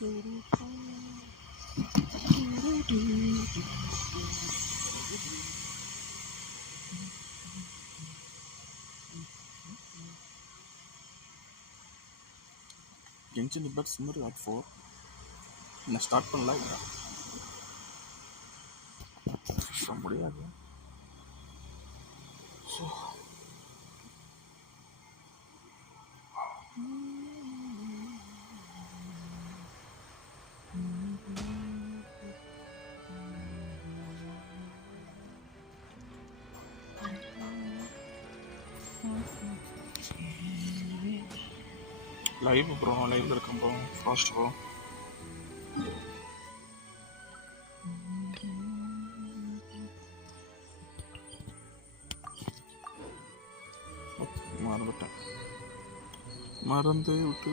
Genshin Impact sumeru at 4. நான் start பண்ணல முடியாது. லைவ் ப்ரோ, லைவ்ல இருக்கேன் ப்ரோ. Fast bro. மறந்து விட்டு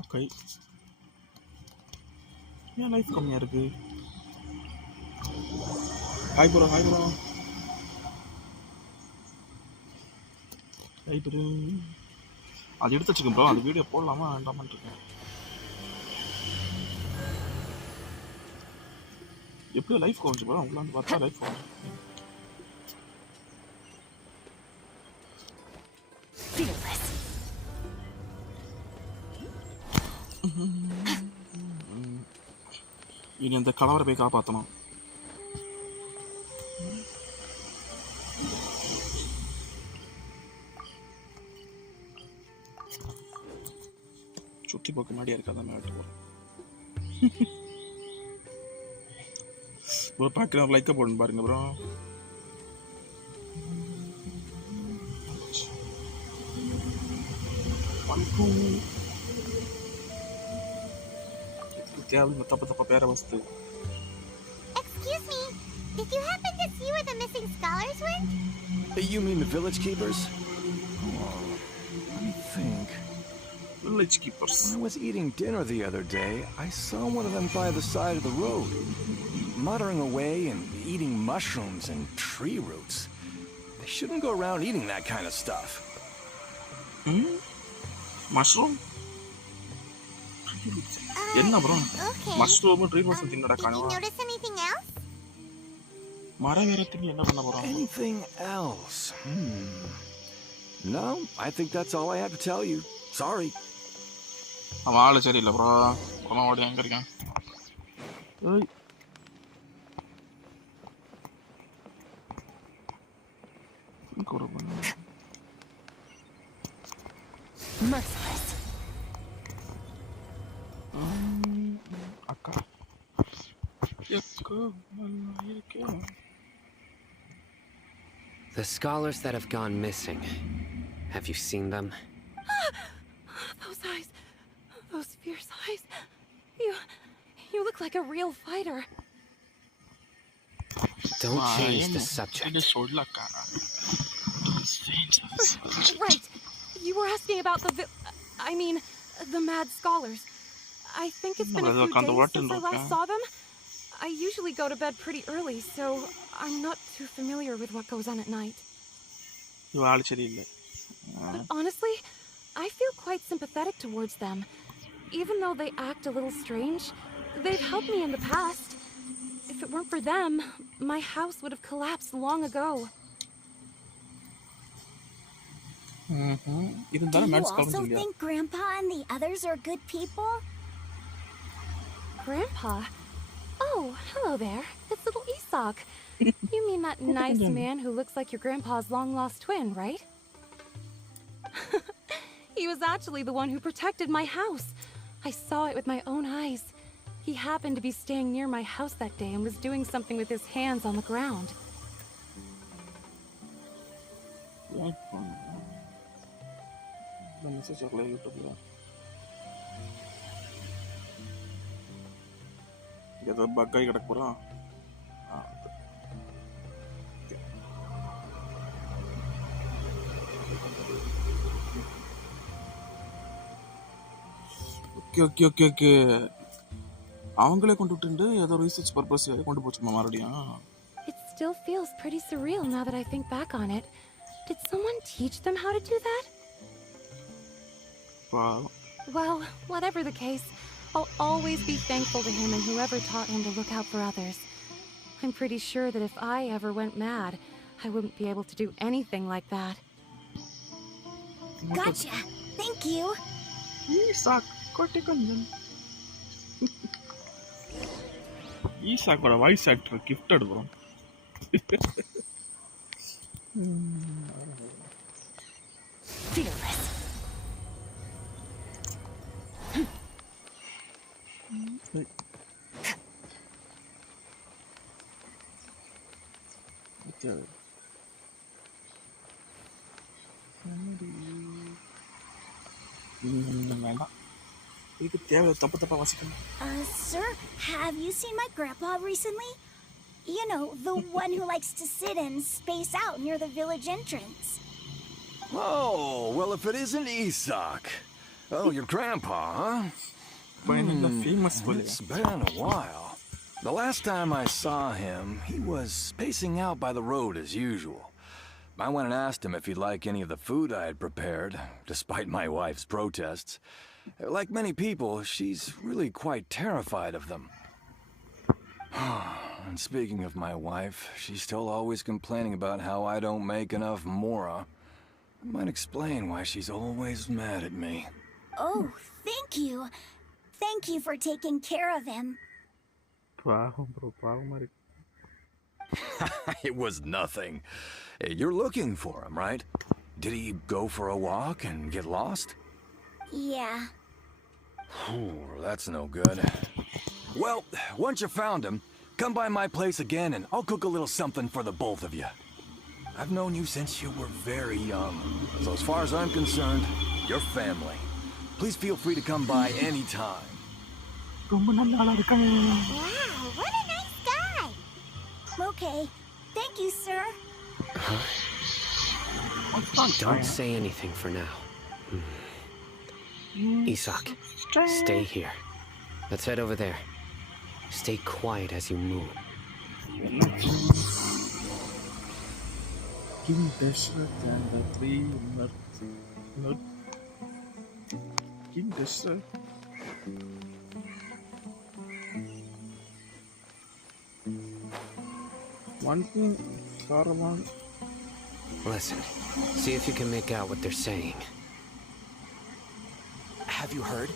ஓகே. ஏன் லைஃப் கம்மியா இருக்கு? Hi bro, hi bro. Hi bro. அது எடுத்து வச்சுக்கேன் ப்ரோ. அந்த வீடியோ போடலாமா வேண்டாமான்னு இருக்கேன். எப்படியோ லைஃப் குறைஞ்சு ப்ரோ. உங்களை வந்து பார்த்தா லைஃப் குறைஞ்சு. இனி அந்த கலவரை போய் காப்பாற்றணும். சுற்றி பார்க்க மாடியா இருக்காதான் மேட்டு போகிறேன். ப்ரோ பார்க்குற லைக்கை போடணும் பாருங்க ப்ரோ. தேவை தப்ப பேர வஸ்து. Excuse me, did you happen to see where the missing scholars went? You mean the village keepers? Oh, let me think. Village keepers. When I was eating dinner the other day, I saw one of them by the side of the road, muttering away and eating mushrooms and tree roots. They shouldn't go around eating that kind of stuff. Mushroom? என்ன bro? Mushroom tree rose திங்கடா காணோம். Did you notice anything else? மரவேரத்துக்கு என்ன பண்ண போறோம்? Anything else? No, I think that's all I have to tell you. Sorry. அவன் ஆளு சரியில்லை bro. கொலை ஓடி எங்க இருக்கான்? ஏய். Merciless. அக்கா. The scholars that have gone missing. Have you seen them? Those eyes. Those fierce eyes. You look like a real fighter. Don't change the subject. Right. You were asking about the mad scholars. I think it's been a few days since I last saw them. I usually go to bed pretty early, so I'm not too familiar with what goes on at night. But honestly, I feel quite sympathetic towards them. Even though they act a little strange, they've helped me in the past. If it weren't for them, my house would have collapsed long ago. Do you also think Grandpa and the others are good people? Grandpa? Oh, hello there. It's little Isak. You mean that nice man who looks like your grandpa's long-lost twin, right? He was actually the one who protected my house. I saw it with my own eyes. He happened to be staying near my house that day and was doing something with his hands on the ground. ஏதோ பக்காய் கிடக்க போகிறோம். Okay அவங்களே கொண்டு விட்டு ஏதோ research purpose கொண்டு போச்சுமா மறுபடியும். It still feels pretty surreal now that I think back on it. Did someone teach them how to do that? Wow. Well, whatever the case, I'll always be thankful to him and whoever taught him to look out for others. I'm pretty sure that if I ever went mad, I wouldn't be able to do anything like that. Gotcha. Thank you. Isak, kote konjan. Isak oda voice actor gifted bro. Fearless. Okay. வேண்டாம் இதுக்கு தேவை தப்பா வாசிக்கணும். Sir, have you seen my grandpa recently? You know, the one who likes to sit and space out near the village entrance. Oh, well, if it isn't Isak. Oh, your grandpa, huh? Finally famous for it. It's been a while. The last time I saw him, he was spacing out by the road as usual. I went and asked him if he'd like any of the food I had prepared, despite my wife's protests. Like many people, she's really quite terrified of them. And speaking of my wife, she's still always complaining about how I don't make enough mora. That might explain why she's always mad at me. Oh, thank you. Thank you for taking care of him. It was nothing. You're looking for him, right? Did he go for a walk and get lost? Yeah. That's no good. Well, once you found him, come by my place again and I'll cook a little something for the both of you. I've known you since you were very young. So as far as I'm concerned, you're family. Please feel free to come by anytime. Wow, what a nice guy. Okay. Thank you, sir. Don't say anything for now. Isak, stay here. Let's head over there. Stay quiet as you move. King Dashrath and the three nuts. King Dashrath. One thing, Caravan. Listen, see if you can make out what they're saying. Have you heard?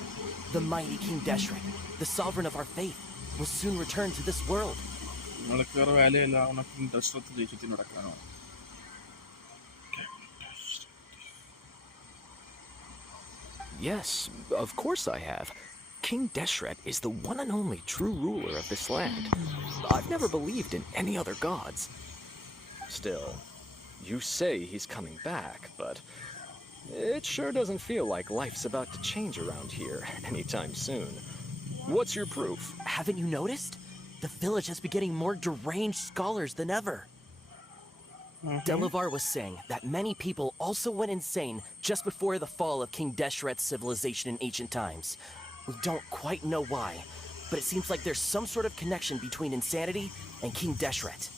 The mighty King Deshret, the sovereign of our faith, will soon return to this world. Yes, of course I have. King Deshret is the one and only true ruler of this land. I've never believed in any other gods. Still, you say he's coming back, but it sure doesn't feel like life's about to change around here anytime soon. What's your proof? Haven't you noticed? The village has been getting more deranged scholars than ever. Delavar was saying that many people also went insane just before the fall of King Deshret's civilization in ancient times. We don't quite know why, but it seems like there's some sort of connection between insanity and King Deshret.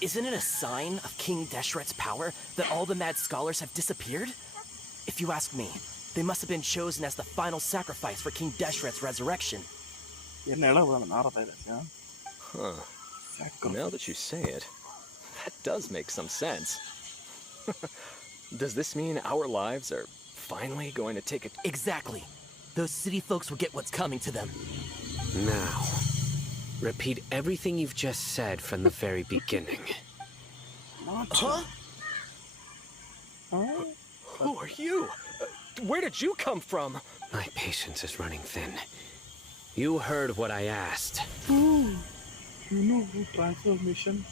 Isn't it a sign of King Deshret's power that all the mad scholars have disappeared? If you ask me, they must have been chosen as the final sacrifice for King Deshret's resurrection. Huh. Now that you say it, that does make some sense. Does this mean our lives are finally going to take a... Exactly. Those city folks will get what's coming to them. Now, repeat everything you've just said from the very beginning. Huh? Who are you? Where did you come from? My patience is running thin. You heard what I asked. You know transformation.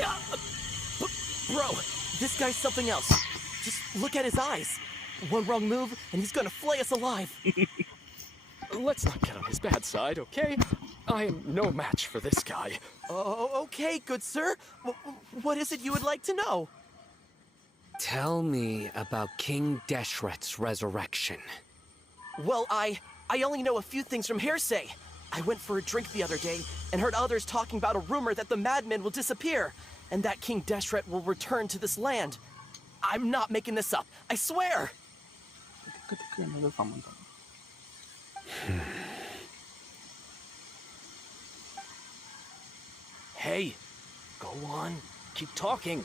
Yeah. Bro, this guy's something else. Just look at his eyes. One wrong move, and he's gonna flay us alive. Let's not get on his bad side, okay? I am no match for this guy. Oh, okay, good sir. What is it you would like to know? Tell me about King Deshret's resurrection. Well, I only know a few things from hearsay. I went for a drink the other day and heard others talking about a rumor that the madman will disappear and that King Deshret will return to this land. I'm not making this up. I swear. Hey, go on. Keep talking.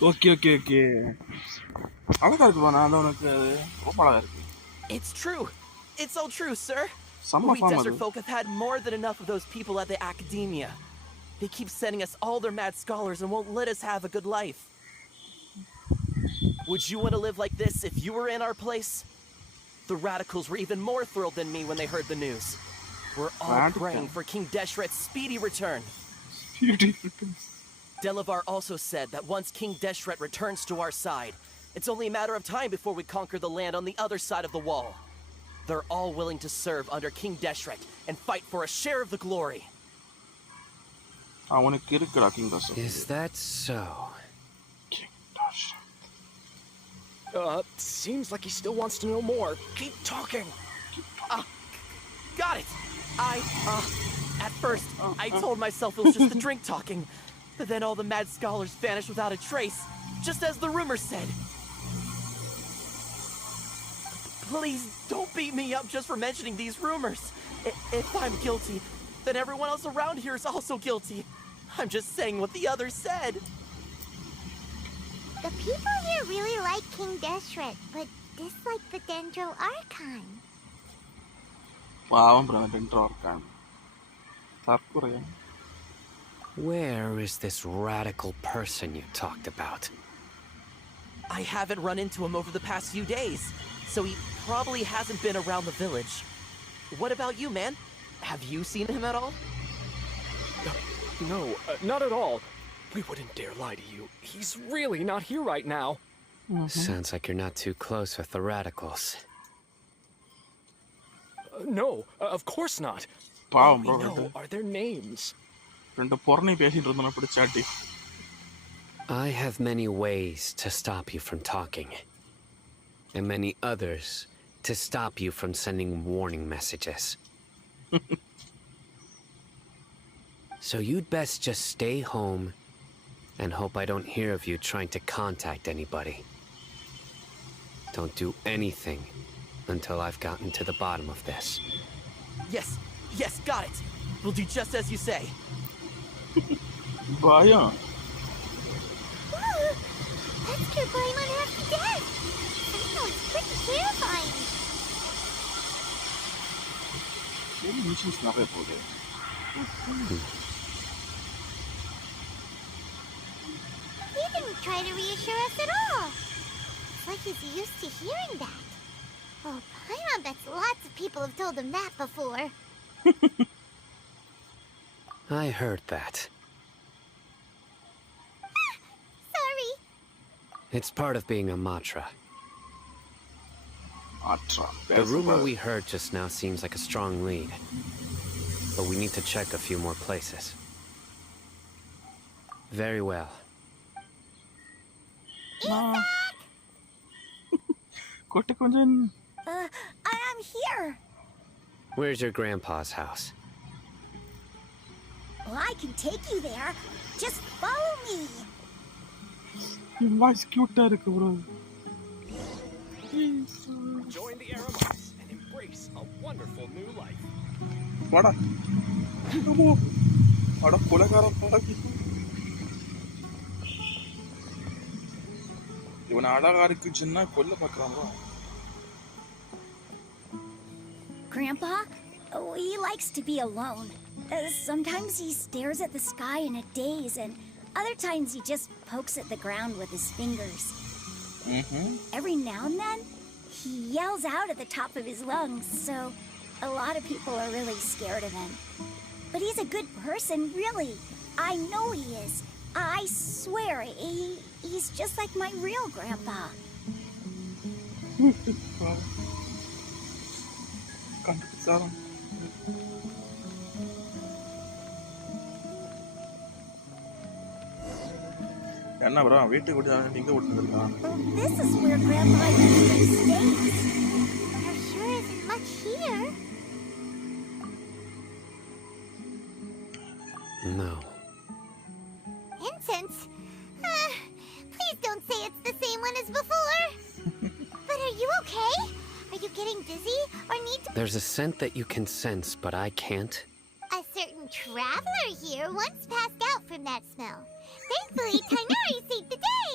Okay. அழகா இருக்கு பாரு அது உனக்கு ரொம்ப அழகா இருக்கு. It's true. It's all true, sir. Some We desert folk have had more than enough of those people at the academia. They keep sending us all their mad scholars and won't let us have a good life. Would you want to live like this if you were in our place? The radicals were even more thrilled than me when they heard the news. We're all praying for King Deshret's speedy return. Delavar also said that once King Deshret returns to our side, it's only a matter of time before we conquer the land on the other side of the wall. They're all willing to serve under King Deshret and fight for a share of the glory. Is that so? King Deshret. Seems like he still wants to know more. Keep talking. Got it. At first, I told myself it was just the drink talking, but then all the mad scholars vanished without a trace, just as the rumor said. Please don't beat me up just for mentioning these rumors. If I'm guilty, then everyone else around here is also guilty. I'm just saying what the others said. The people here really like King Deshret, but dislike the Dendro Archon. பாவம் brother Dendro Archon. தற்குறையா. Where is this radical person you talked about? I haven't run into him over the past few days, so he probably hasn't been around the village. What about you, man? Have you seen him at all? No, not at all. We wouldn't dare lie to you. He's really not here right now. Sounds like you're not too close with the radicals. No, of course not. All we know are their names. I have many ways to stop you from talking, and many others to stop you from sending warning messages. So you'd best just stay home and hope I don't hear of you trying to contact anybody. Don't do anything until I've gotten to the bottom of this. Yes, got it. We'll do just as you say. Baya. That's scared Paimon half to death. I know, it's pretty terrifying. He didn't try to reassure us at all. It's like he's used to hearing that. Oh, Paimon bets lots of people have told him that before. I heard that. Sorry. It's part of being a Matra. Matra. The rumor we heard just now seems like a strong lead. But we need to check a few more places. Very well. I'm here. Where's your grandpa's house? Well, I can take you there. Just follow me. Your voice cute, bro. Join the Aromas and embrace a wonderful new life. Vada. Vada, kolakaram padaki. இவன் அழகா இருக்குச்சுன்னா கொல்ல பார்க்கறாங்க. Grandpa? Oh, he likes to be alone. Sometimes he stares at the sky in a daze, and other times he just pokes at the ground with his fingers. Every now and then, he yells out at the top of his lungs, so a lot of people are really scared of him. But he's a good person, really. I know he is. I swear, he's just like my real grandpa. என்ன bro வீட்டுக்கு விட்டு நீங்க விட்டுருக்கான். This is where Grandpa usually stays. There sure isn't much here. No. Incense? Please don't say it's the same one as before. But are you okay? Are you getting dizzy or need to... There's a scent that you can sense, but I can't. A certain traveler here once passed out from that smell. Thankfully, Tainari saved the day.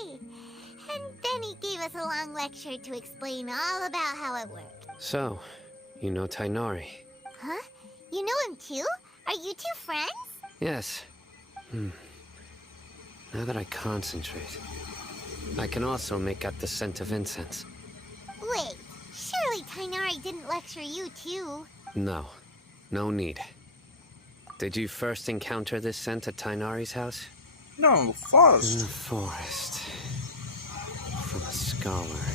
And then he gave us a long lecture to explain all about how it worked. So, you know Tainari? Huh? You know him too? Are you two friends? Yes. Now that I concentrate, I can also make out the scent of incense. Wait, surely Tainari didn't lecture you too? No. No need. Did you first encounter this scent at Tainari's house? No, forest. In the forest. From a scholar.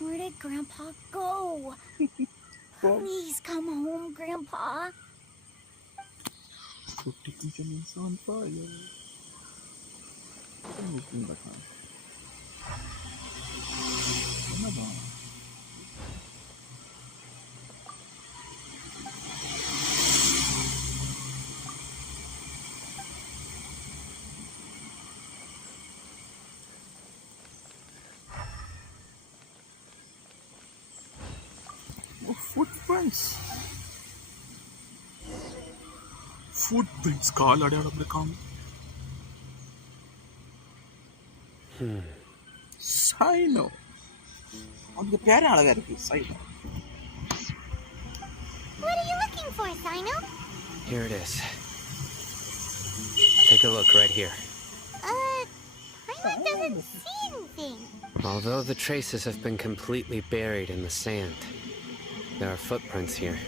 Where did Grandpa go? Please come home, Grandpa. Kitchen is on fire. Footprints. Footprints. கால் அடையாளம் இருக்காங்க. Sino. அதுக்கு பேரே அழகா இருக்கு. Sino. What are you looking for, Sino? Here it is. Take a look right here. Paimon doesn't see anything. Although the traces have been completely buried in the sand, there are footprints here,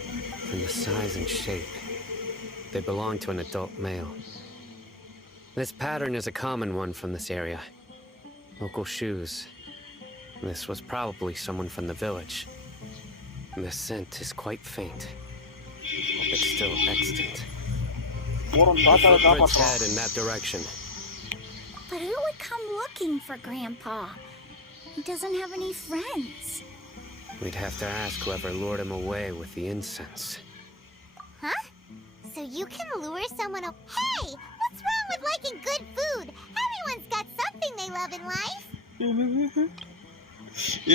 from the size and shape. They belong to an adult male. This pattern is a common one from this area. Local shoes. This was probably someone from the village. The scent is quite faint, but still extant. The footprints head in that direction. But who would come looking for Grandpa? He doesn't have any friends. We'd have to ask whoever lured him away with the incense. Huh? So you can lure someone up. Hey! What's wrong with liking good food? Everyone's got something they love in life.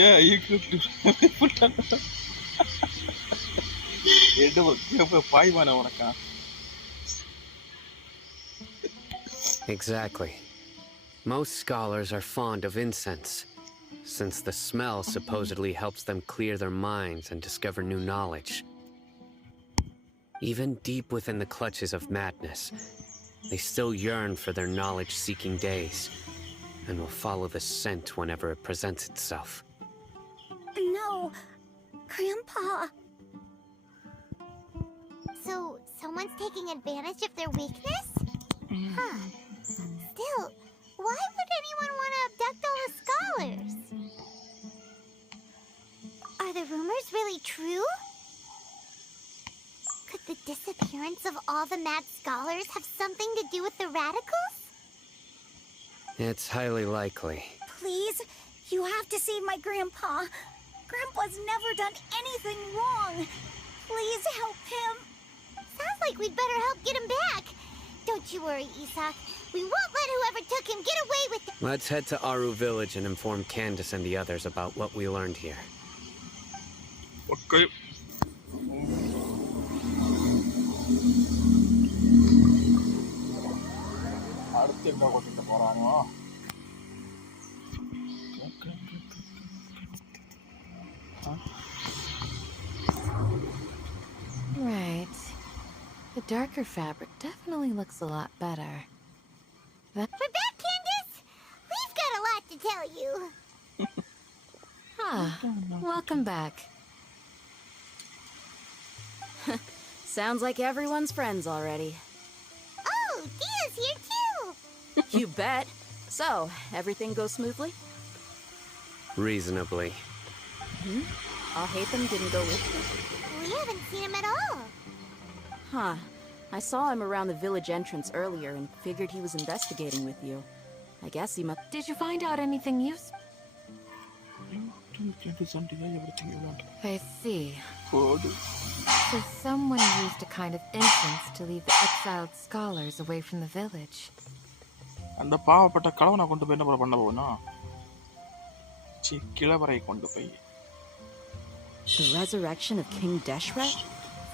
Yeah, you cooked it. Exactly. Most scholars are fond of incense, since the smell supposedly helps them clear their minds and discover new knowledge. Even deep within the clutches of madness, they still yearn for their knowledge-seeking days, and will follow the scent whenever it presents itself. No, Grandpa. So, someone's taking advantage of their weakness? Huh. Still, why would anyone want to abduct all the scholars? Are the rumors really true? Could the disappearance of all the mad scholars have something to do with the radicals? It's highly likely. Please, you have to save my Grandpa. Grandpa's never done anything wrong. Please help him. Sounds like we'd better help get him back. Don't you worry, Isak. We won't let whoever took him get away with it. Let's head to Aru village and inform Candace and the others about what we learned here. Okay. அடுத்து என்ன கொண்டு போறானோ? Right. The darker fabric definitely looks a lot better. We're back, Candace! We've got a lot to tell you. Welcome back. Sounds like everyone's friends already. Oh, Dia's here too! You bet. So, everything goes smoothly? Reasonably. Al-Haytham didn't go with you? We haven't seen him at all. Huh. I saw him around the village entrance earlier and figured he was investigating with you. I guess he must... Did you find out anything useful? Everything you want. I see. Food. So someone used a kind of incense to lead the exiled scholars away from the village. அந்த பாவப்பட்ட கலவனை கொண்டு போய் என்ன பண்ண போனா கிழவரை கொண்டு போய் The resurrection of King Deshret?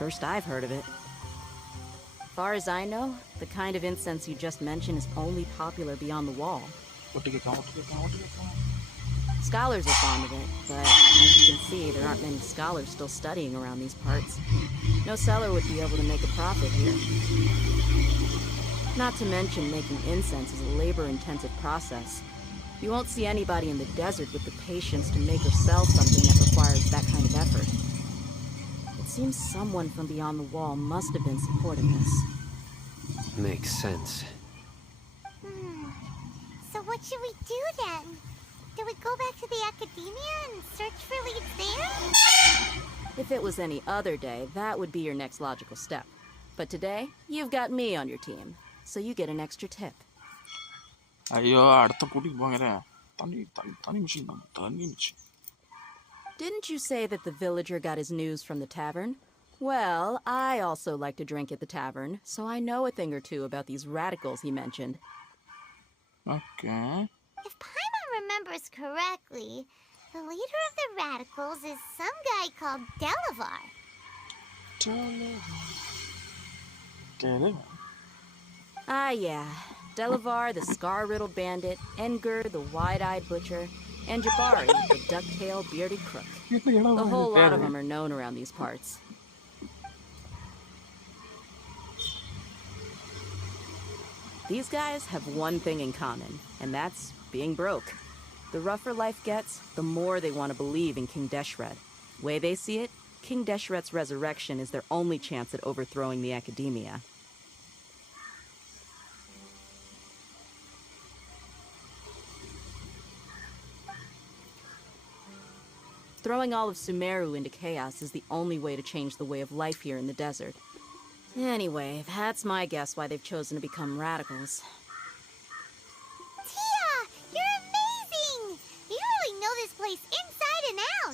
First I've heard of it. Far as I know, the kind of incense you just mentioned is only popular beyond the wall. Scholars are fond of it, but as you can see, there aren't many scholars still studying around these parts. No seller would be able to make a profit here. Not to mention making incense is a labor-intensive process. You won't see anybody in the desert with the patience to make or sell something that requires that kind of effort. It seems someone from beyond the wall must have been supporting this. Makes sense. So what should we do then? Do we go back to the academia and search for leads there? If it was any other day, that would be your next logical step. But today, you've got me on your team, so you get an extra tip. ஐயோ அடுத்த கூட்டிட்டு போங்கறே தனி machine Didn't you say that the villager got his news from the tavern? Well, I also like to drink at the tavern, so I know a thing or two about these radicals he mentioned. Okay. If Paimon remembers correctly, the leader of the radicals is some guy called Delavar. Ah, yeah. Delavar, the scar-riddled bandit, Engur, the wide-eyed butcher, and Jabari, the duck-tailed bearded crook. A whole lot of them are known around these parts. These guys have one thing in common, and that's being broke. The rougher life gets, the more they want to believe in King Deshret. Way they see it, King Deshret's resurrection is their only chance at overthrowing the academia. Throwing all of Sumeru into chaos is the only way to change the way of life here in the desert. Anyway, that's my guess why they've chosen to become radicals. Tia! You're amazing! You really know this place inside and out!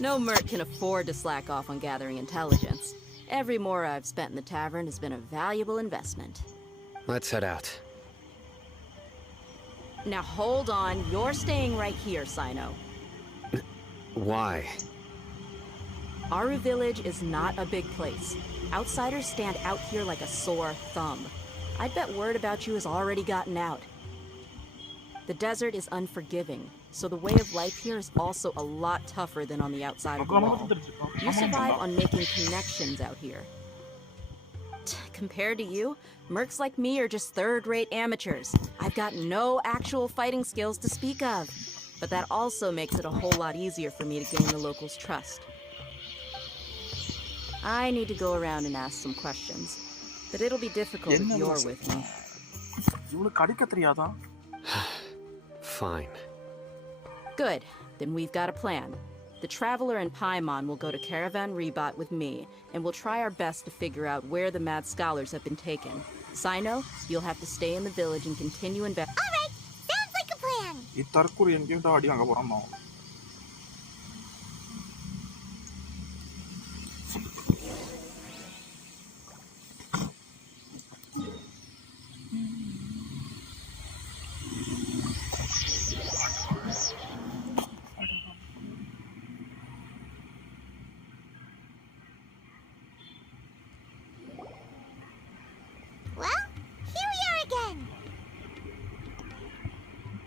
No merc can afford to slack off on gathering intelligence. Every mora I've spent in the tavern has been a valuable investment. Let's head out. Now hold on, you're staying right here, Sino. Why? Aru Village is not a big place. Outsiders stand out here like a sore thumb. I'd bet word about you has already gotten out. The desert is unforgiving, so the way of life here is also a lot tougher than on the outside of the wall. You survive on making connections out here. Compared to you, mercs like me are just third-rate amateurs. I've got no actual fighting skills to speak of. But that also makes it a whole lot easier for me to gain the locals' trust. I need to go around and ask some questions. But it'll be difficult if you're with me. Fine. Good. Then we've got a plan. The Traveler and Paimon will go to Caravan Rebot with me, and we'll try our best to figure out where the mad scholars have been taken. Sino, you'll have to stay in the village and continue Alright, sounds like a plan!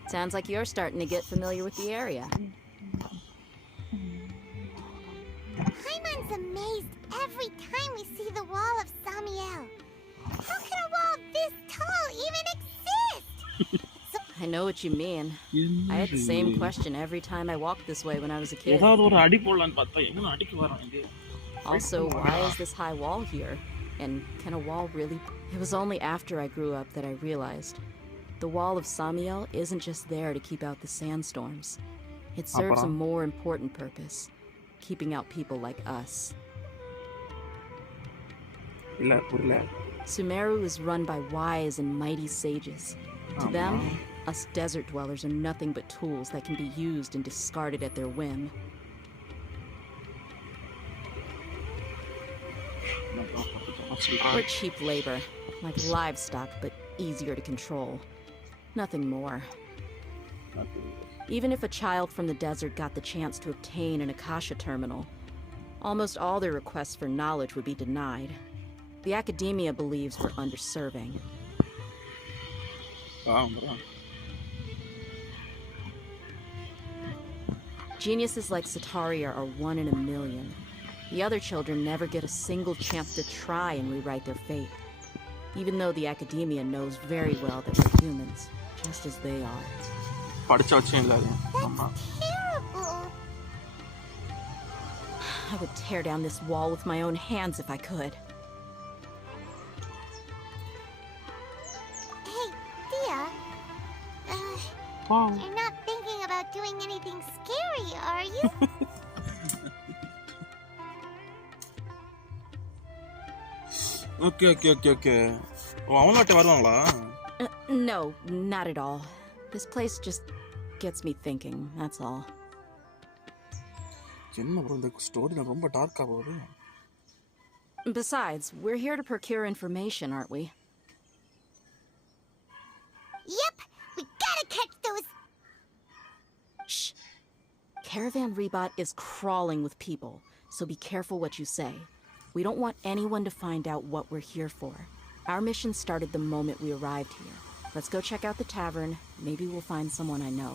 Sounds like you're starting to get familiar with the area. Paimon's amazed every time we see the wall of Samiel. How can a wall this tall even exist? I know what you mean. I had the same question every time I walked this way when I was a kid. Also, why is this high wall here? And can a wall really... It was only after I grew up that I realized the wall of Samiel isn't just there to keep out the sandstorms. It serves a more important purpose, keeping out people like us. Sumeru is run by wise and mighty sages. To them, us desert dwellers are nothing but tools that can be used and discarded at their whim. We're cheap labor, like livestock, but easier to control. Nothing more. Even if a child from the desert got the chance to obtain an Akasha terminal, almost all their requests for knowledge would be denied. The academia believes we're underserving. Geniuses like Sataria are 1 in a million. The other children never get a single chance to try and rewrite their fate, even though the academia knows very well that we're humans, just as they are. That's terrible. I would tear down this wall with my own hands if I could. Hey, Dia. You're not thinking about doing anything scary, are you? Okay. No, not at all. This place just gets me thinking, that's all. Besides, we're here to procure information, aren't we? Yep, we gotta catch those... Shh. Caravan Rebot is crawling with people, so be careful what you say. We don't want anyone to find out what we're here for. Our mission started the moment we arrived here. Let's go check out the tavern. Maybe we'll find someone I know.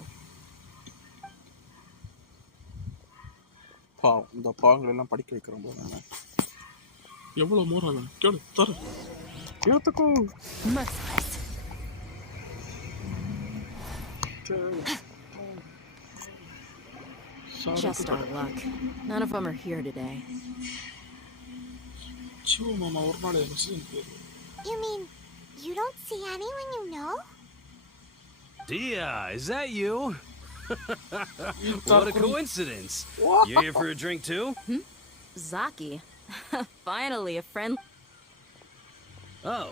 இந்த பாவங்களெல்லாம் படிக்க வைக்கிறோம் போது எவ்வளோ மோராக கேளு தர ஏத்துக்கோ Just our luck. None of them are here today. You mean, you don't see anyone you know? Dia, is that you? What a coincidence. You here for a drink too? Zaki. Finally, a friend. Oh,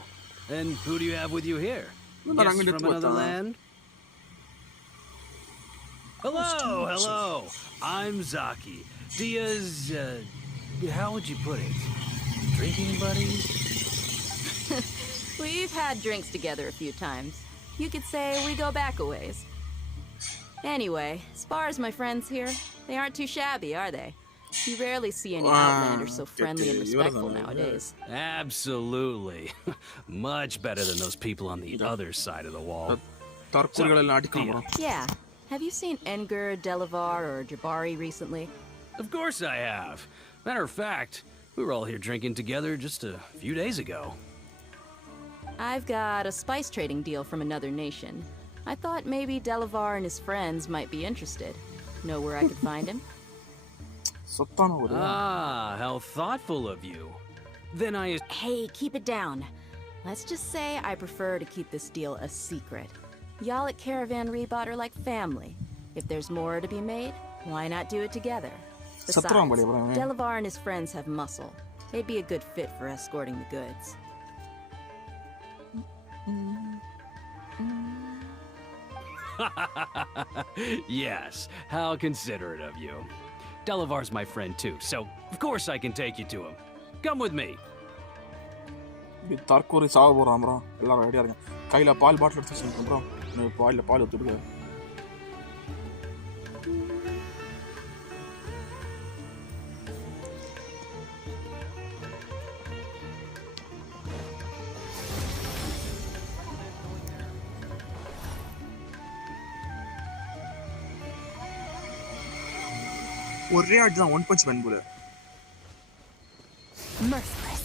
and who do you have with you here? Guests from another land? Hello. I'm Zaki. Dia's, how would you put it? Drinking buddy? We've had drinks together a few times. You could say we go back a ways. Anyway, as far as my friends here, they aren't too shabby, are they? You rarely see any outlanders so friendly and respectful nowadays. Absolutely. Much better than those people on the other side of the wall. Yeah. Have you seen Enger, Delavar, or Jabari recently? Of course I have. Matter of fact, we were all here drinking together just a few days ago. I've got a spice trading deal from another nation. I thought maybe Delavar and his friends might be interested. Know where I could find him? Ah, how thoughtful of you. Then I... Hey, keep it down. Let's just say I prefer to keep this deal a secret. Y'all at Caravan Rebot are like family. If there's more to be made, why not do it together? Besides, Delavar and his friends have muscle. They'd be a good fit for escorting the goods. Yes, how considerate of you. Delavar's my friend too, so of course I can take you to him. Come with me. தற்கொலை சாக போறான் bro எல்லாரும் ரெடியா இருங்க கையில பால் பாட்டில் எடுத்து வச்சிருக்கேன் bro நீ பால் ஊத்திடுங்க ஒரே அடி தான் 1 punch man போல Merciless.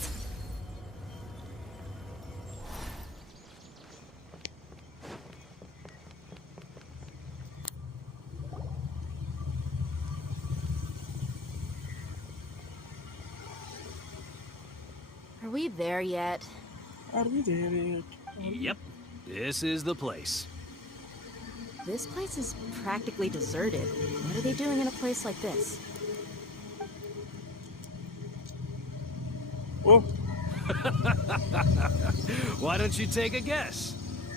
Are we there yet? Are we there yet? Yep, this is the place. This place is practically deserted. What are they doing in a place like this? Oh, Why don't you take a guess?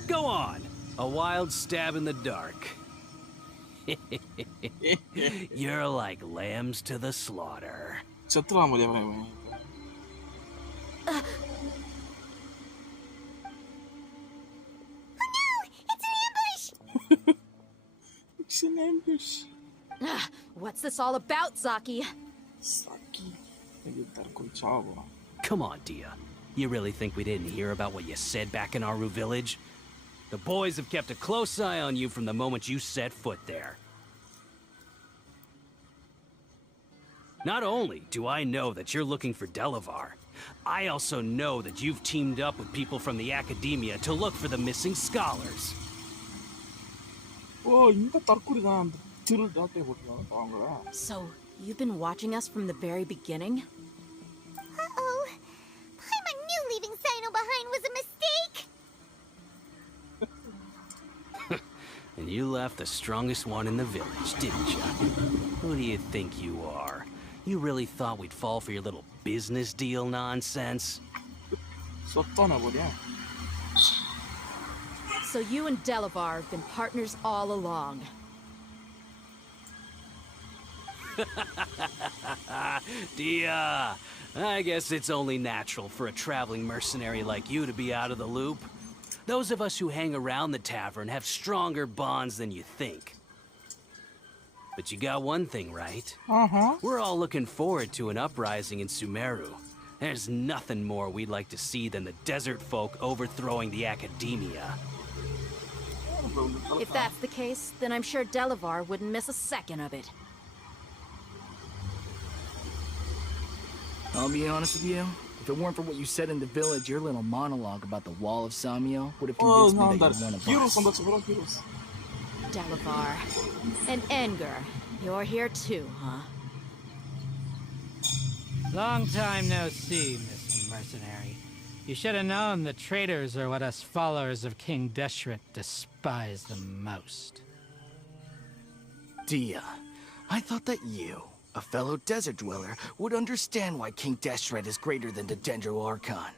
Go on. A wild stab in the dark. You're like lambs to the slaughter. செத்துலாம் போலியா இவன்? It's an ambush. What's this all about, Zaki? Saki. Nigga, tarkul chavo. Come on, Dia. You really think we didn't hear about what you said back in Aru village? The boys have kept a close eye on you from the moment you set foot there. Not only do I know that you're looking for Delavar, I also know that you've teamed up with people from the academia to look for the missing scholars. Oh, இந்த தற்குறி தான் அந்த திரு டாட்டை போட்டுருக்காங்க பாவங்களா. So, you've been watching us from the very beginning? Uh-oh. Paimon knew leaving Sino behind was a mistake. And you left the strongest one in the village, didn't you? Who do you think you are? You really thought we'd fall for your little business deal nonsense? சொத்தானா போலியா? So you and Delavar have been partners all along. Dia, I guess it's only natural for a traveling mercenary like you to be out of the loop. Those of us who hang around the tavern have stronger bonds than you think. But you got one thing right. We're all looking forward to an uprising in Sumeru. There's nothing more we'd like to see than the desert folk overthrowing the academia. If that's the case, then I'm sure Delavar wouldn't miss a second of it. I'll be honest with you. If it weren't for what you said in the village, your little monologue about the wall of Samiel would have convinced me that you're one of Heroes on us. the heroes. Delavar. And Enger. You're here too, huh? Long time no see, Miss Mercenary. You should have known the traitors are what us followers of King Deshret despise the most. Dia, I thought that you, a fellow desert dweller, would understand why King Deshret is greater than the Dendro Archon.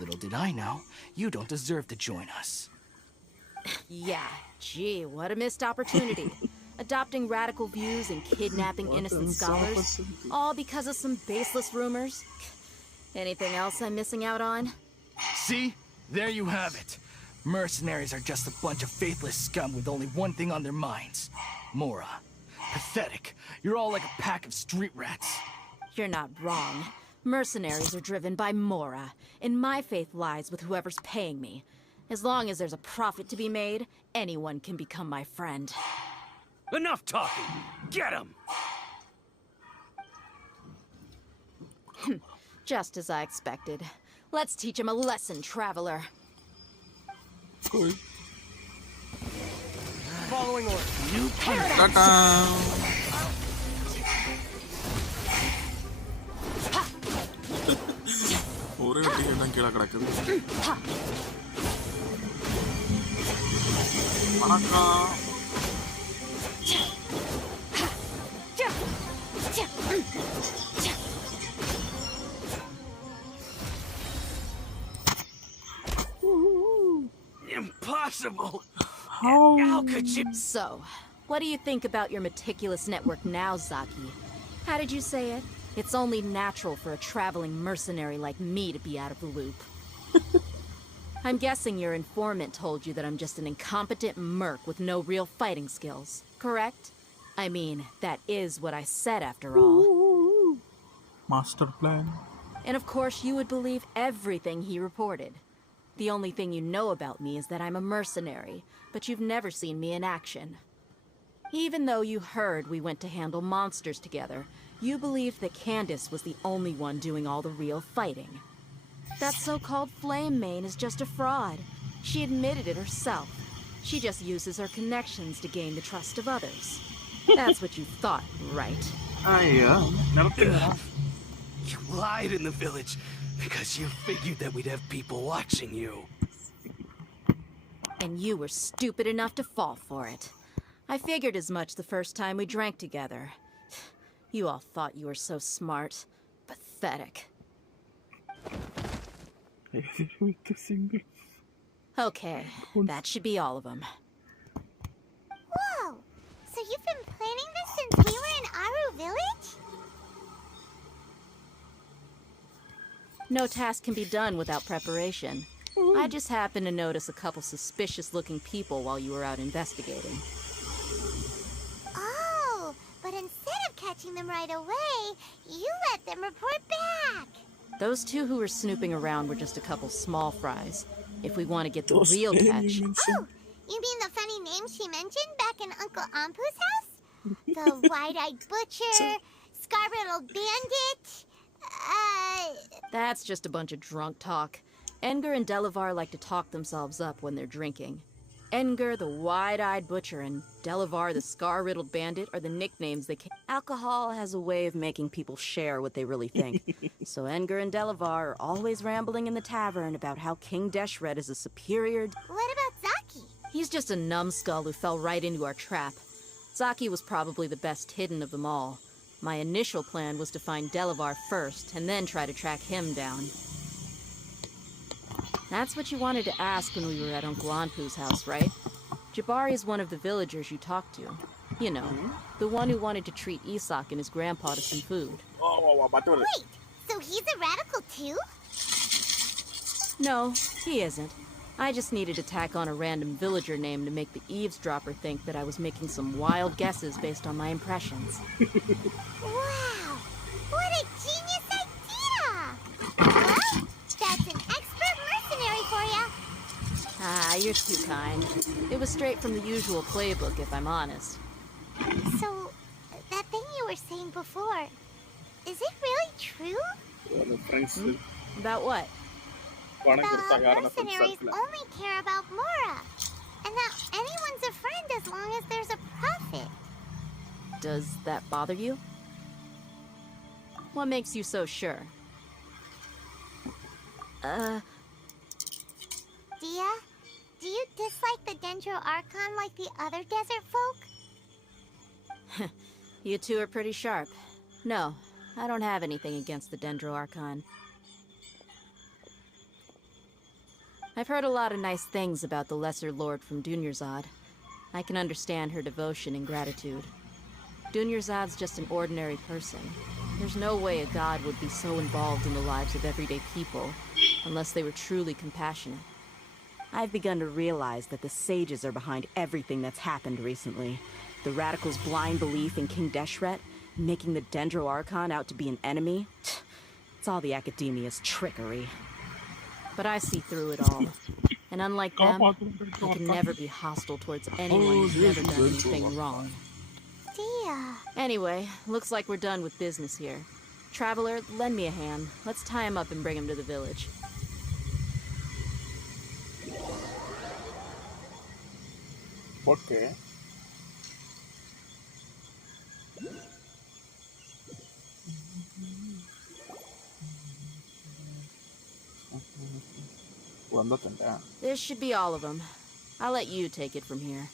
Little did I know, you don't deserve to join us. Yeah, gee, what a missed opportunity. Adopting radical views and kidnapping innocent scholars, all because of some baseless rumors. Anything else I'm missing out on? See? There you have it. Mercenaries are just a bunch of faithless scum with only one thing on their minds. Mora. Pathetic. You're all like a pack of street rats. You're not wrong. Mercenaries are driven by Mora, and my faith lies with whoever's paying me. As long as there's a profit to be made, anyone can become my friend. Enough talking! Get him! Just as I expected. Let's teach him a lesson, traveler. Cool. Following orders. New paradigm. Ta-da! ஒரே ticket தான் கீழே கிடக்குது. வணக்கம். Impossible! How could you? So, what do you think about your meticulous network now, Zaki? How did you say it? It's only natural for a traveling mercenary like me to be out of the loop. I'm guessing your informant told you that I'm just an incompetent merc with no real fighting skills, correct? I mean, that is what I said after all. Master plan. And of course you would believe everything he reported. The only thing you know about me is that I'm a mercenary, but you've never seen me in action. Even though you heard we went to handle monsters together, you believed that Candace was the only one doing all the real fighting. That so-called Flame Mane is just a fraud. She admitted it herself. She just uses her connections to gain the trust of others. That's what you thought, right? Yeah. You lied in the village because you figured that we'd have people watching you. And you were stupid enough to fall for it. I figured as much the first time we drank together. You all thought you were so smart. Pathetic. Okay, that should be all of them. Whoa! So you've been planning this since we were in Aru Village? No task can be done without preparation. I just happened to notice a couple suspicious-looking people while you were out investigating. Oh, but instead of catching them right away, you let them report back. Those two who were snooping around were just a couple small fries. If we want to get the real catch... Oh, you mean the funny name she mentioned back in Uncle Ampu's house? The wide-eyed butcher, scar-riddled bandit, That's just a bunch of drunk talk. Edgar and Delavar like to talk themselves up when they're drinking. Edgar, the wide-eyed butcher, and Delavar, the scar-riddled bandit, are the nicknames they Alcohol has a way of making people share what they really think. So Edgar and Delavar are always rambling in the tavern about how King Deshret is a superior... What about Zaki? He's just a numbskull who fell right into our trap. Zaki was probably the best hidden of them all. My initial plan was to find Delavar first, and then try to track him down. That's what you wanted to ask when we were at Uncle Anpu's house, right? Jabari is one of the villagers you talked to. You know, the one who wanted to treat Isak and his grandpa to some food. Wait, so he's a radical too? No, he isn't. I just needed to tack on a random villager name to make the eavesdropper think that I was making some wild guesses based on my impressions. Wow, what a genius idea! Well, that's an expert mercenary for ya. Ah, you're too kind. It was straight from the usual playbook, if I'm honest. So, that thing you were saying before, is it really true? About what? About how mercenaries only care about Mora, and that anyone's a friend as long as there's a profit. Does that bother you? What makes you so sure? Dia, do you dislike the Dendro Archon like the other desert folk? You two are pretty sharp. No, I don't have anything against the Dendro Archon. I've heard a lot of nice things about the Lesser Lord from Dunyarzad. I can understand her devotion and gratitude. Dunyarzad's just an ordinary person. There's no way a god would be so involved in the lives of everyday people, unless they were truly compassionate. I've begun to realize that the sages are behind everything that's happened recently. The radicals' blind belief in King Deshret, making the Dendro Archon out to be an enemy. It's all the academia's trickery. But I see through it all. And unlike them, I can never be hostile towards anyone who's never done anything wrong. Dia. Anyway, looks like we're done with business here. Traveler, lend me a hand. Let's tie him up and bring him to the village. Okay. This should be all of them. I'll let you take it from here.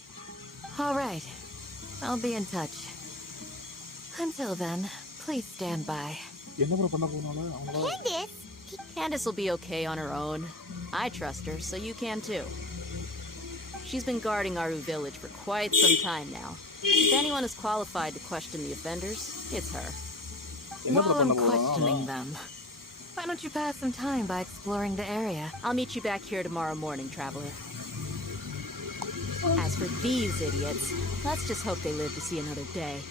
All right. I'll be in touch. Until then, please stand by. Candace? Candace will be okay on her own. I trust her, so you can too. She's been guarding Aru Village for quite some time now. If anyone is qualified to question the offenders, it's her. While I'm questioning them, why don't you pass some time by exploring the area? I'll meet you back here tomorrow morning, Traveler. As for these idiots, let's just hope they live to see another day.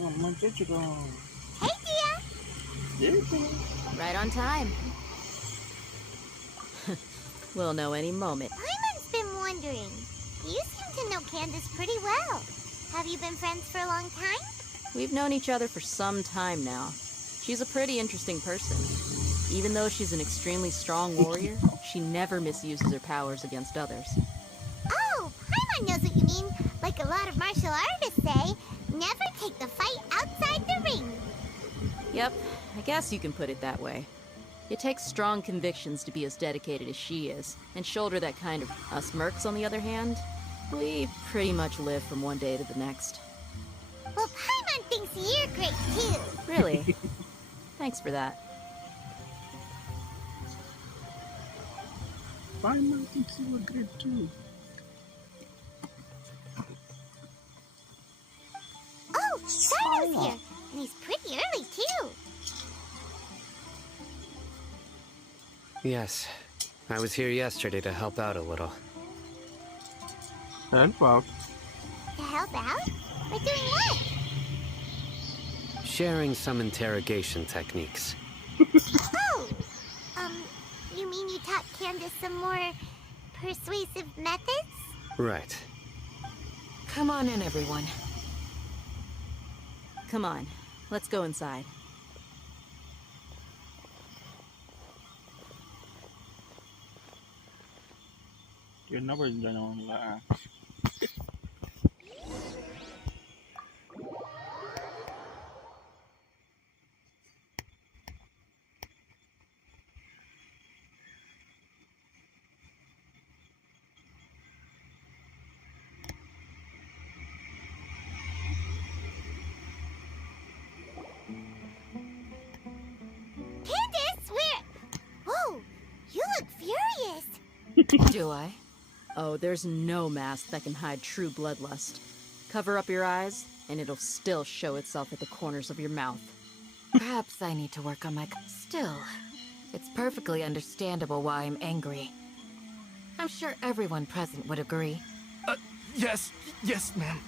Hey, Dia! Right on time. We'll know any moment. Paimon's been wondering. You seem to know Candace pretty well. Have you been friends for a long time? We've known each other for some time now. She's a pretty interesting person. Even though she's an extremely strong warrior, she never misuses her powers against others. Oh, Paimon knows what you mean. Like a lot of martial artists say, never take the fight outside the ring. Yep, I guess you can put it that way. It takes strong convictions to be as dedicated as she is, and shoulder that kind of... Us mercs, on the other hand, we pretty much live from one day to the next. Well, Paimon thinks you're great, too. Really? Thanks for that. Paimon thinks you were great too. Oh, Sino's here. And he's pretty early, too. Yes. I was here yesterday to help out a little. Help out? To help out? By doing what? Sharing some interrogation techniques. Oh! You mean you taught Candace some more persuasive methods? Right. Come on in, everyone. Come on, let's go inside. என்ன பண்ணிருந்தாங்க Candace, where? Whoa, you look furious. Do I? Oh, there's no mask that can hide true bloodlust. Cover up your eyes, and it'll still show itself at the corners of your mouth. Perhaps I need to work on my... Still, it's perfectly understandable why I'm angry. I'm sure everyone present would agree. Yes, ma'am.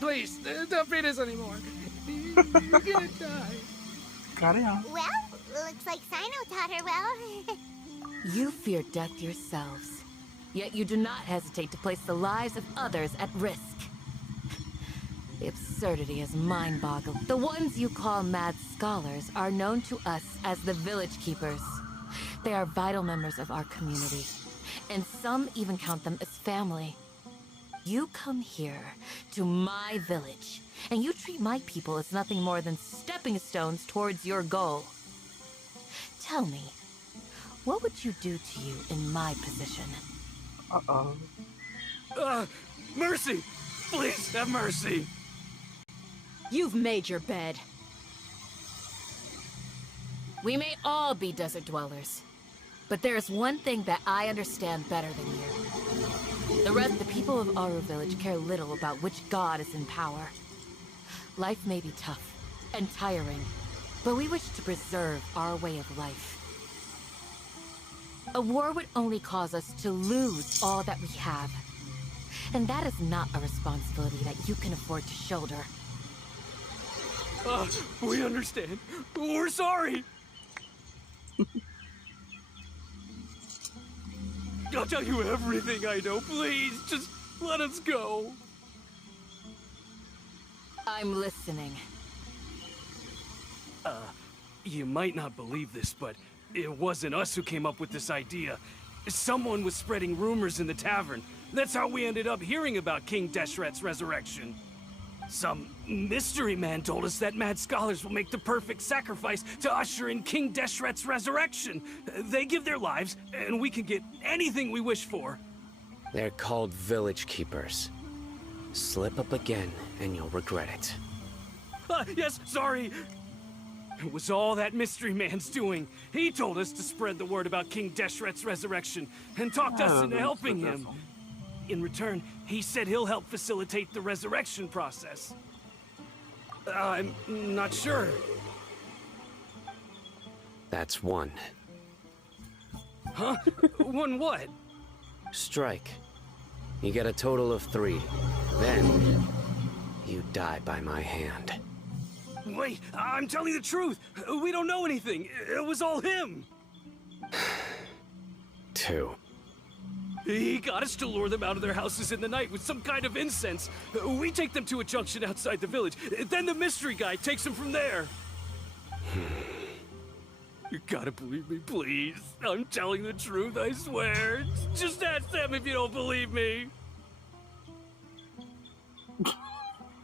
Please, don't feed us anymore. You're gonna die. Garena. Well, looks like Sino taught her well. You fear death yourselves, yet you do not hesitate to place the lives of others at risk. The absurdity is mind-boggling. The ones you call mad scholars are known to us as the Village Keepers. They are vital members of our community, and some even count them as family. You come here to my village, and you treat my people as nothing more than stepping stones towards your goal. Tell me, what would you do to you in my position? Mercy! Please have mercy! You've made your bed. We may all be desert dwellers, but there is one thing that I understand better than you. The people of Aru Village care little about which god is in power. Life may be tough and tiring, but we wish to preserve our way of life. A war would only cause us to lose all that we have, and that is not a responsibility that you can afford to shoulder. We understand. We're sorry. I'll tell you everything I know. Please, just let us go. I'm listening. You might not believe this, but it wasn't us who came up with this idea. Someone was spreading rumors in the tavern. That's how we ended up hearing about King Deshret's resurrection. Some mystery man told us that mad scholars will make the perfect sacrifice to usher in King Deshret's resurrection. They give their lives, and we can get anything we wish for. They're called Village Keepers. Slip up again, and you'll regret it. Yes, sorry. It was all that mystery man's doing. He told us to spread the word about King Deshret's resurrection, and talked us into helping him. In return, he said he'll help facilitate the resurrection process. I'm not sure. That's one. Huh? One what? Strike. You get a total of 3. Then, you die by my hand. Wait, I'm telling the truth. We don't know anything. It was all him. 2. He got us to lure them out of their houses in the night with some kind of incense. We take them to a junction outside the village. Then the mystery guy takes them from there. You gotta believe me, please. I'm telling the truth, I swear. Just ask them if you don't believe me.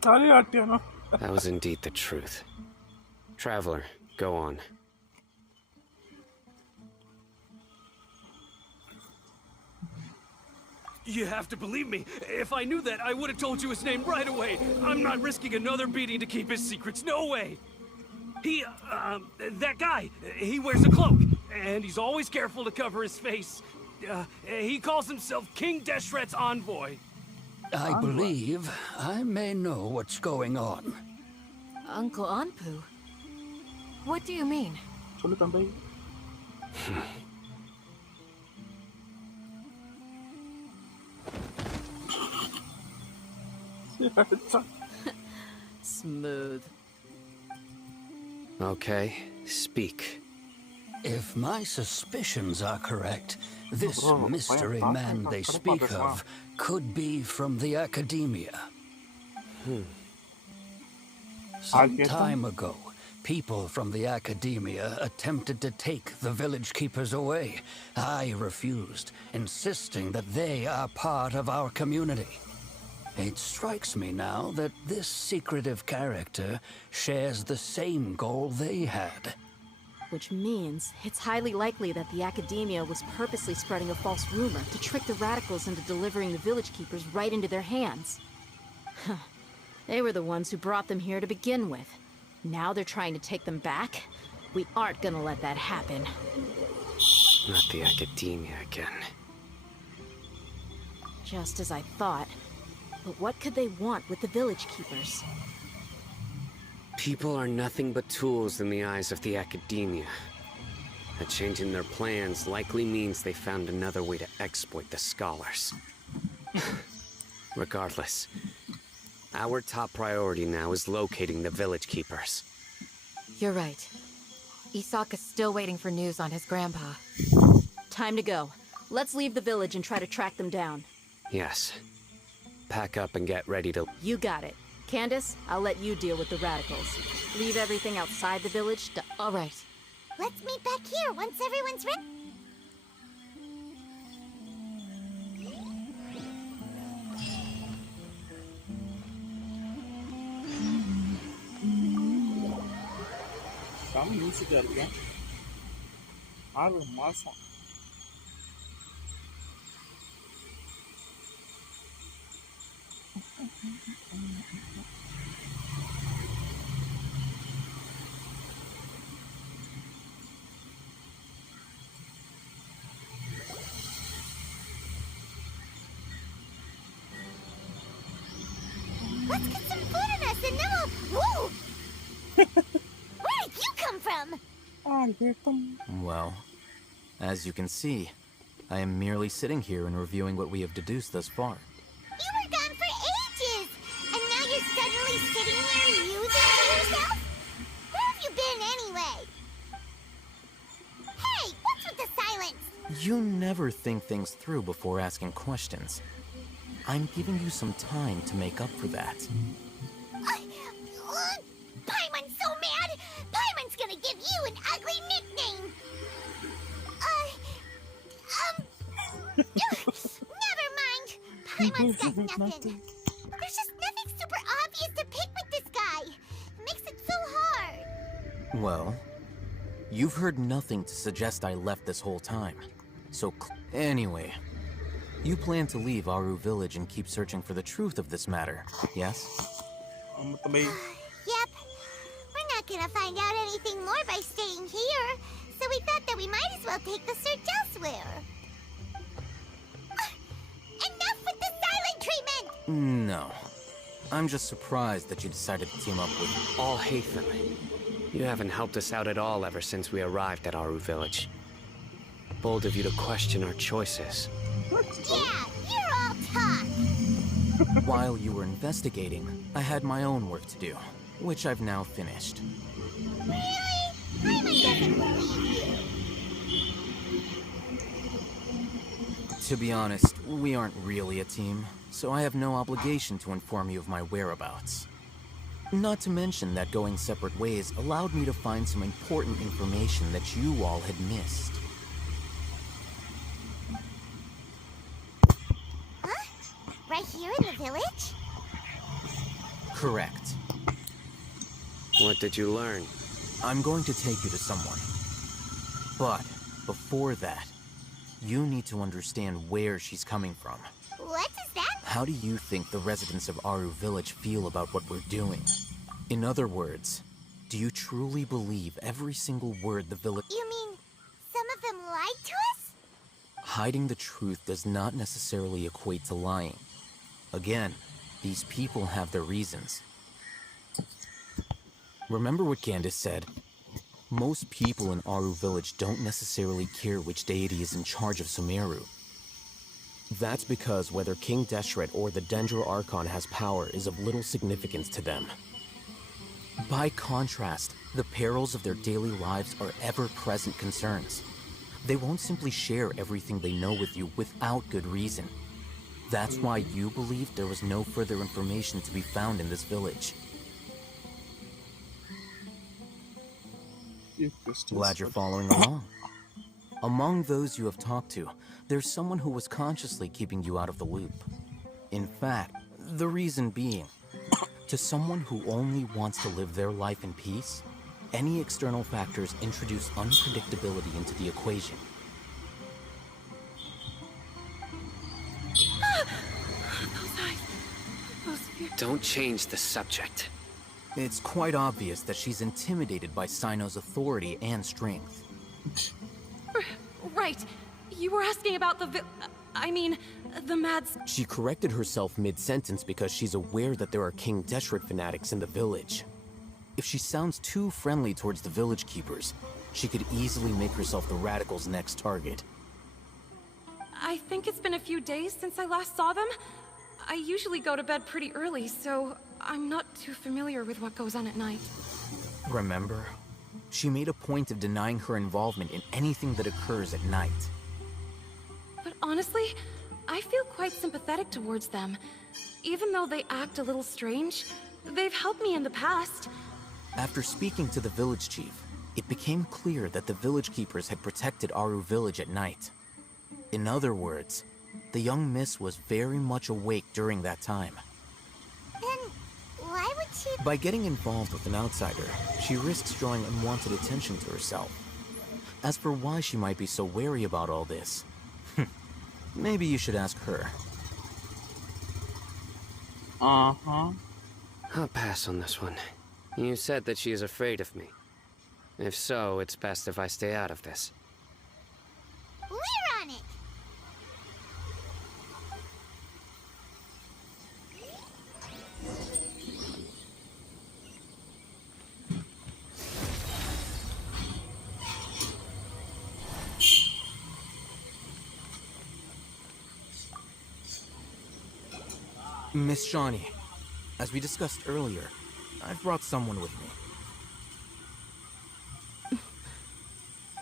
That was indeed the truth. Traveler, go on. You have to believe me. If I knew that, I would have told you his name right away. I'm not risking another beating to keep his secrets. No way. That guy, he wears a cloak, and he's always careful to cover his face. He calls himself King Deshret's envoy. I believe I may know what's going on. Uncle Anpu? What do you mean? Smooth. Okay, speak. If my suspicions are correct, this mystery man they speak of could be from the academia. Some time ago, people from the academia attempted to take the village keepers away. I refused, insisting that they are part of our community. It strikes me now that this secretive character shares the same goal they had. Which means it's highly likely that the academia was purposely spreading a false rumor to trick the radicals into delivering the village keepers right into their hands. They were the ones who brought them here to begin with. Now they're trying to take them back? We aren't gonna let that happen. Not the academia again. Just as I thought. But what could they want with the village keepers? People are nothing but tools in the eyes of the academia. A change in their plans likely means they found another way to exploit the scholars. Regardless, our top priority now is locating the village keepers. You're right. Isak is still waiting for news on his grandpa. Time to go. Let's leave the village and try to track them down. Yes. Pack up and get ready to... You got it. Candace, I'll let you deal with the radicals. Leave everything outside the village to... All right. Let's meet back here once everyone's ready. Some music again. 6 மாசம் Let's get some food in us and then we'll... Whoa! Where did you come from? Well, as you can see, I am merely sitting here and reviewing what we have deduced thus far. You were gone for ages! And now you're suddenly sitting here musing to yourself? Where have you been anyway? Hey, what's with the silence? You never think things through before asking questions. I'm giving you some time to make up for that. Paimon's so mad! Paimon's gonna give you an ugly nickname! Never mind! Paimon's got nothing. There's just nothing super obvious to pick with this guy. It makes it so hard. Well, you've heard nothing to suggest I left this whole time. So, anyway, you plan to leave Aru Village and keep searching for the truth of this matter, yes? Yep. We're not gonna find out anything more by staying here, so we thought that we might as well take the search elsewhere. Enough with the silent treatment! No. I'm just surprised that you decided to team up with... All Hathan. You haven't helped us out at all ever since we arrived at Aru Village. Bold of you to question our choices. Yeah, you're all talk! While you were investigating, I had my own work to do, which I've now finished. Really? Paimon doesn't believe you. To be honest, we aren't really a team, so I have no obligation to inform you of my whereabouts. Not to mention that going separate ways allowed me to find some important information that you all had missed. Huh? Right here in the village? Correct. What did you learn? I'm going to take you to someone. But before that, you need to understand where she's coming from. What does that mean? How do you think the residents of Aru Village feel about what we're doing? In other words, do you truly believe every single word the village... You mean some of them lied to us? Hiding the truth does not necessarily equate to lying. Again, these people have their reasons. Remember what Candace said? Most people in Aru Village don't necessarily care which deity is in charge of Sumeru. That's because whether King Deshret or the Dendro Archon has power is of little significance to them. By contrast, the perils of their daily lives are ever-present concerns. They won't simply share everything they know with you without good reason. That's why you believed there was no further information to be found in this village. Glad you're following along. Among those you have talked to, there's someone who was consciously keeping you out of the loop. In fact, the reason being, to someone who only wants to live their life in peace, any external factors introduce unpredictability into the equation. Don't change the subject. It's quite obvious that she's intimidated by Sino's authority and strength. Right. You were asking about the Mads... She corrected herself mid-sentence because she's aware that there are King Deshret fanatics in the village. If she sounds too friendly towards the village keepers, she could easily make herself the Radicals' next target. I think it's been a few days since I last saw them. I usually go to bed pretty early, so I'm not too familiar with what goes on at night. Remember? She made a point of denying her involvement in anything that occurs at night. But honestly, I feel quite sympathetic towards them. Even though they act a little strange, they've helped me in the past. After speaking to the village chief, it became clear that the village keepers had protected Aru Village at night. In other words, the young miss was very much awake during that time. Then why would she... By getting involved with an outsider, she risks drawing unwanted attention to herself. As for why she might be so wary about all this, maybe you should ask her. I'll pass on this one. You said that she is afraid of me. If so, it's best if I stay out of this. We're on it! Miss Shawnee, as we discussed earlier, I've brought someone with me.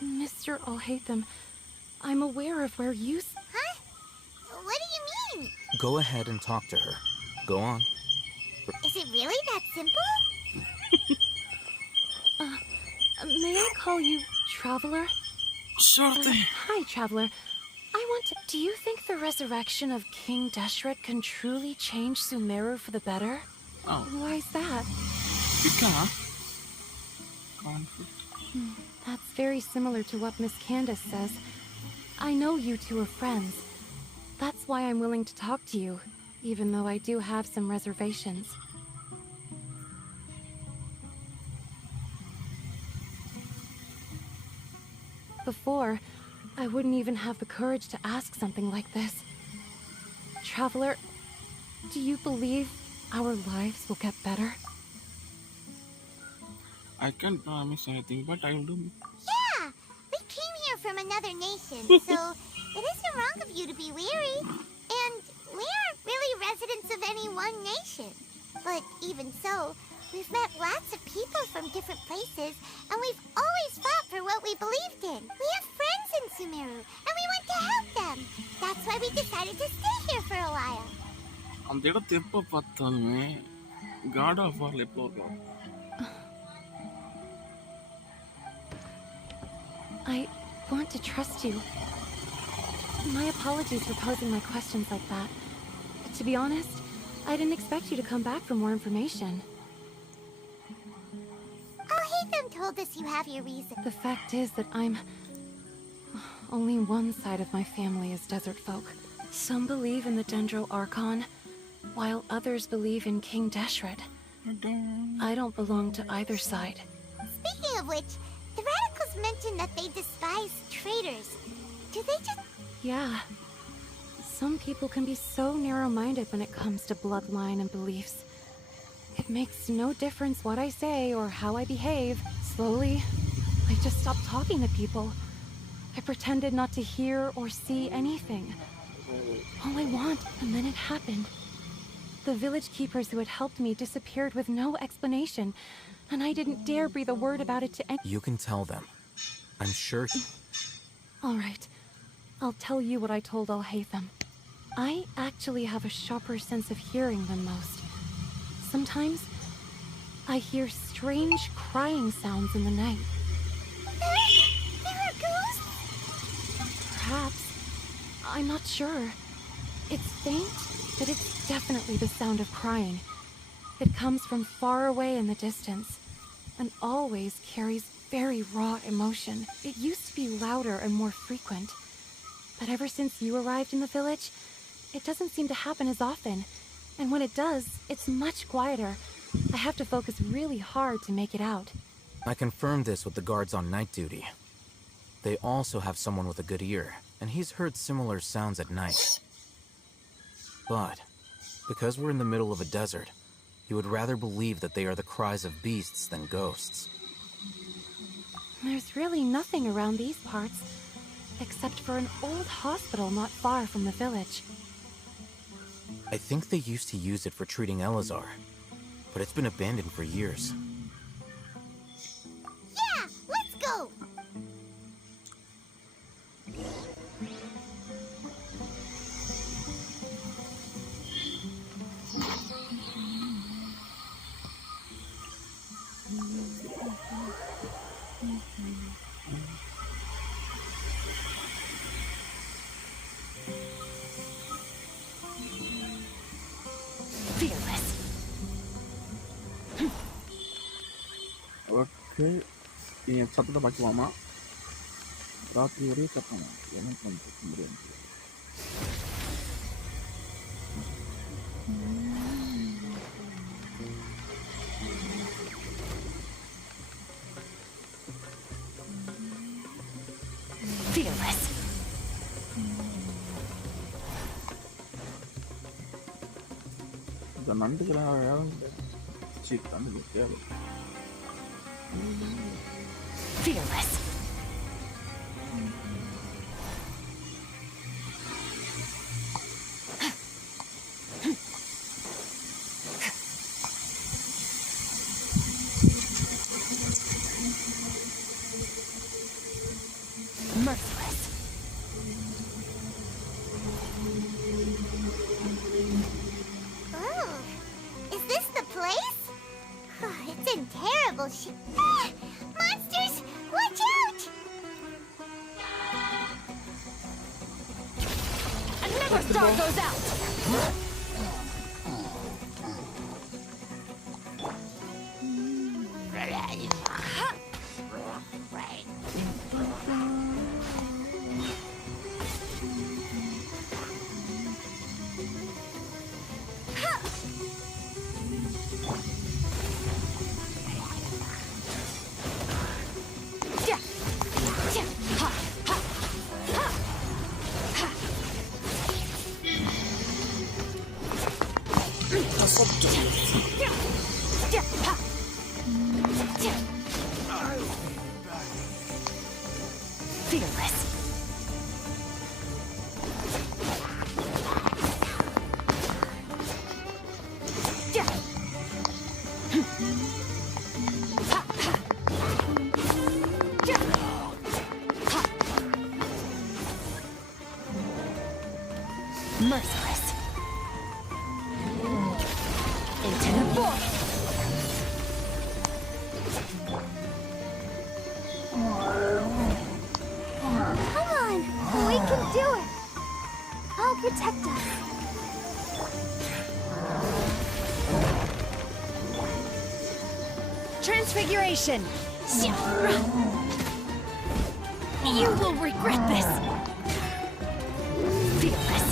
Mr. Alhaitham, I'm aware of where you... Huh? What do you mean? Go ahead and talk to her. Go on. Is it really that simple? May I call you Traveler? Sure thing. Hi, Traveler. I want to... Do you think the resurrection of King Deshret can truly change Sumeru for the better? Oh. Why is that? Because... conflict. That's very similar to what Miss Candace says. I know you two are friends. That's why I'm willing to talk to you, even though I do have some reservations. Before, I wouldn't even have the courage to ask something like this. Traveler, do you believe our lives will get better? I can't promise anything, but I will do. Yeah! We came here from another nation, so it isn't wrong of you to be weary. And we aren't really residents of any one nation. But even so, we've met lots of people from different places, and we've always fought for what we believed in. We have friends in Sumeru, and we want to help them. That's why we decided to stay here for a while. அந்த இடத்தை எப்போ பார்த்தாலுமே God of வார்ல எப்போ இருக்கும்? I want to trust you. My apologies for posing my questions like that. To be honest, I didn't expect you to come back for more information. Hatham told us you have your reason. The fact is that only one side of my family is desert folk. Some believe in the Dendro Archon, while others believe in King Deshret. I don't belong to either side. Speaking of which, the radicals mentioned that they despise traitors. Do they just... Yeah. Some people can be so narrow-minded when it comes to bloodline and beliefs. It makes no difference what I say or how I behave. Slowly, I just stopped talking to people. I pretended not to hear or see anything. All I want, and then it happened. The village keepers who had helped me disappeared with no explanation, and I didn't dare breathe a word about it to anyone. You can tell them. I'm sure... All right. I'll tell you what I told Al-Haytham. I actually have a sharper sense of hearing than most. Sometimes, I hear strange crying sounds in the night. There are ghosts? Perhaps. I'm not sure. It's faint, but it's definitely the sound of crying. It comes from far away in the distance, and always carries very raw emotion. It used to be louder and more frequent, but ever since you arrived in the village, it doesn't seem to happen as often. And when it does, it's much quieter. I have to focus really hard to make it out. I confirmed this with the guards on night duty. They also have someone with a good ear, and he's heard similar sounds at night. But, because we're in the middle of a desert, you would rather believe that they are the cries of beasts than ghosts. There's really nothing around these parts, except for an old hospital not far from the village. I think they used to use it for treating Elazar, but it's been abandoned for years. Yeah, let's go! Okay என் சத்தத்தை பார்க்கலாமா? ராத்திரி ஒரே சத்தமா? எனக்கு வந்து முடியாது. Fearless. இந்த நண்டுகளாக தண்ணி தேவை. Fearless. Merciless. Oh, is this the place? It's in terrible shape. Ah! Monsters! Watch out! Another star goes out! Fearless. Merciless. Into the void. Come on, we can do it. I'll protect us. Transfiguration. You will regret this. Fearless.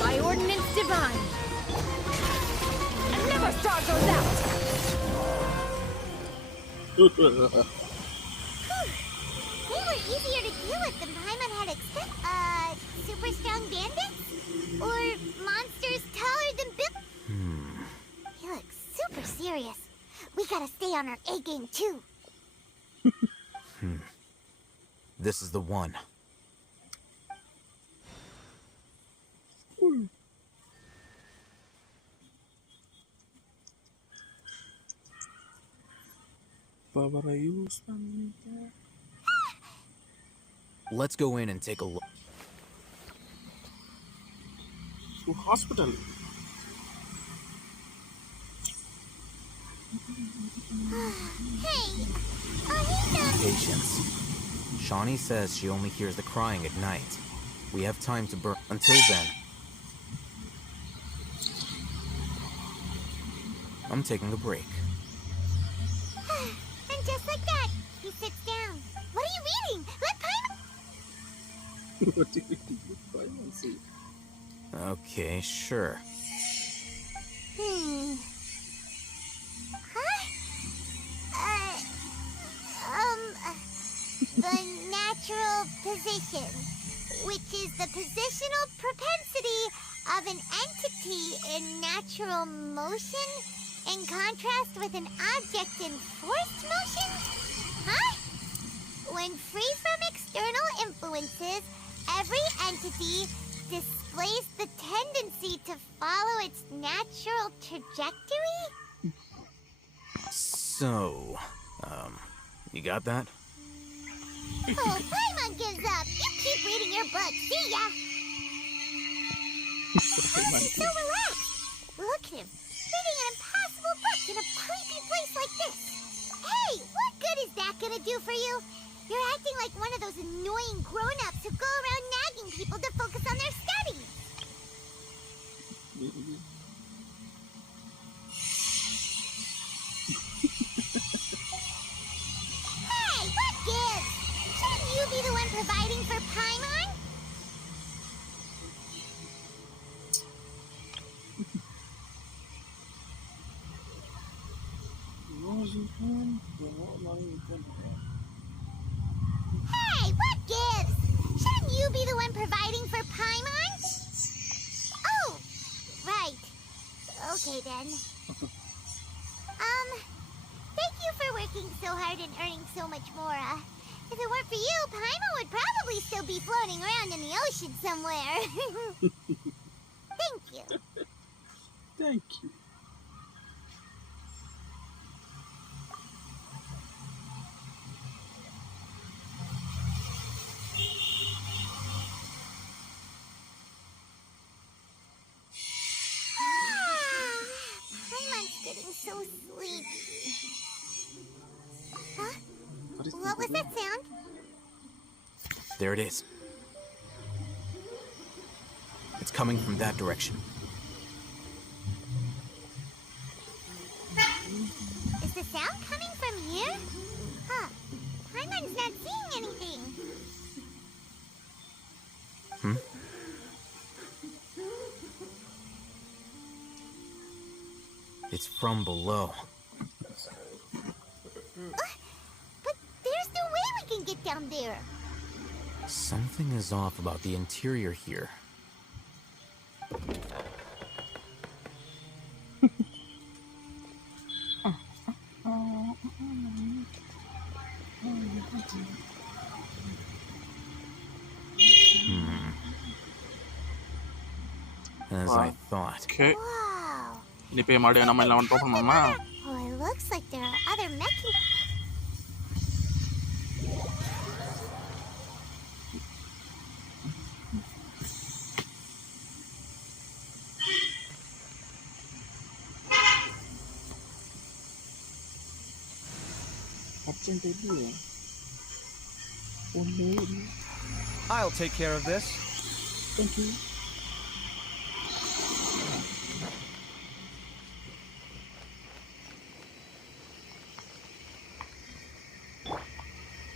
By ordinance divine. And never star goes out. They were easier to deal with than Paimon had expected. Super strong bandits? Or monsters taller than Bill? He looks super serious. We gotta stay on our A game too. This is the one. Let's go in and take a look. To hospital. Hey, Ahita! Patience. Shawnee says she only hears the crying at night. We have time to burn. Until then, I'm taking a break. And just like that, he sits down. What are you reading? Let Paimon... What do you see? Okay, sure. The natural position, which is the positional propensity of an entity in natural motion in contrast with an object in forced motion? Huh? When free from external influences, every entity displays the tendency to follow its natural trajectory? So, you got that? Oh, Paimon gives up. You keep reading your book. See ya. He's so relaxed. Look at him, reading an impossible book in a creepy place like this. Hey, what good is that gonna do for you? You're acting like one of those annoying grown-ups who go around nagging people to focus on their studies. Hey, what gives? Shouldn't you be the one providing for Paimon? Hey, what gives? Shouldn't you be the one providing for Paimon? Oh, right. Okay then. Thank you for working so hard and earning so much more. If it weren't for you, Paimon would probably still be floating around in the ocean somewhere. Thank you. Thank you. Paimon's getting so sleepy. Huh? What was that sound? There it is. It's coming from that direction. Is the sound coming from here? Huh. Paimon's not seeing anything. It's from below. But there's no way we can get down there. Something is off about the interior here. As I thought. Okay. Ini pay ಮಾಡಿ ನಮ್ಮ ಎಲ್ಲ ಒಂದು open ಮಾಡೋಣ looks like there are other mech. I'll take care of this. Thank you.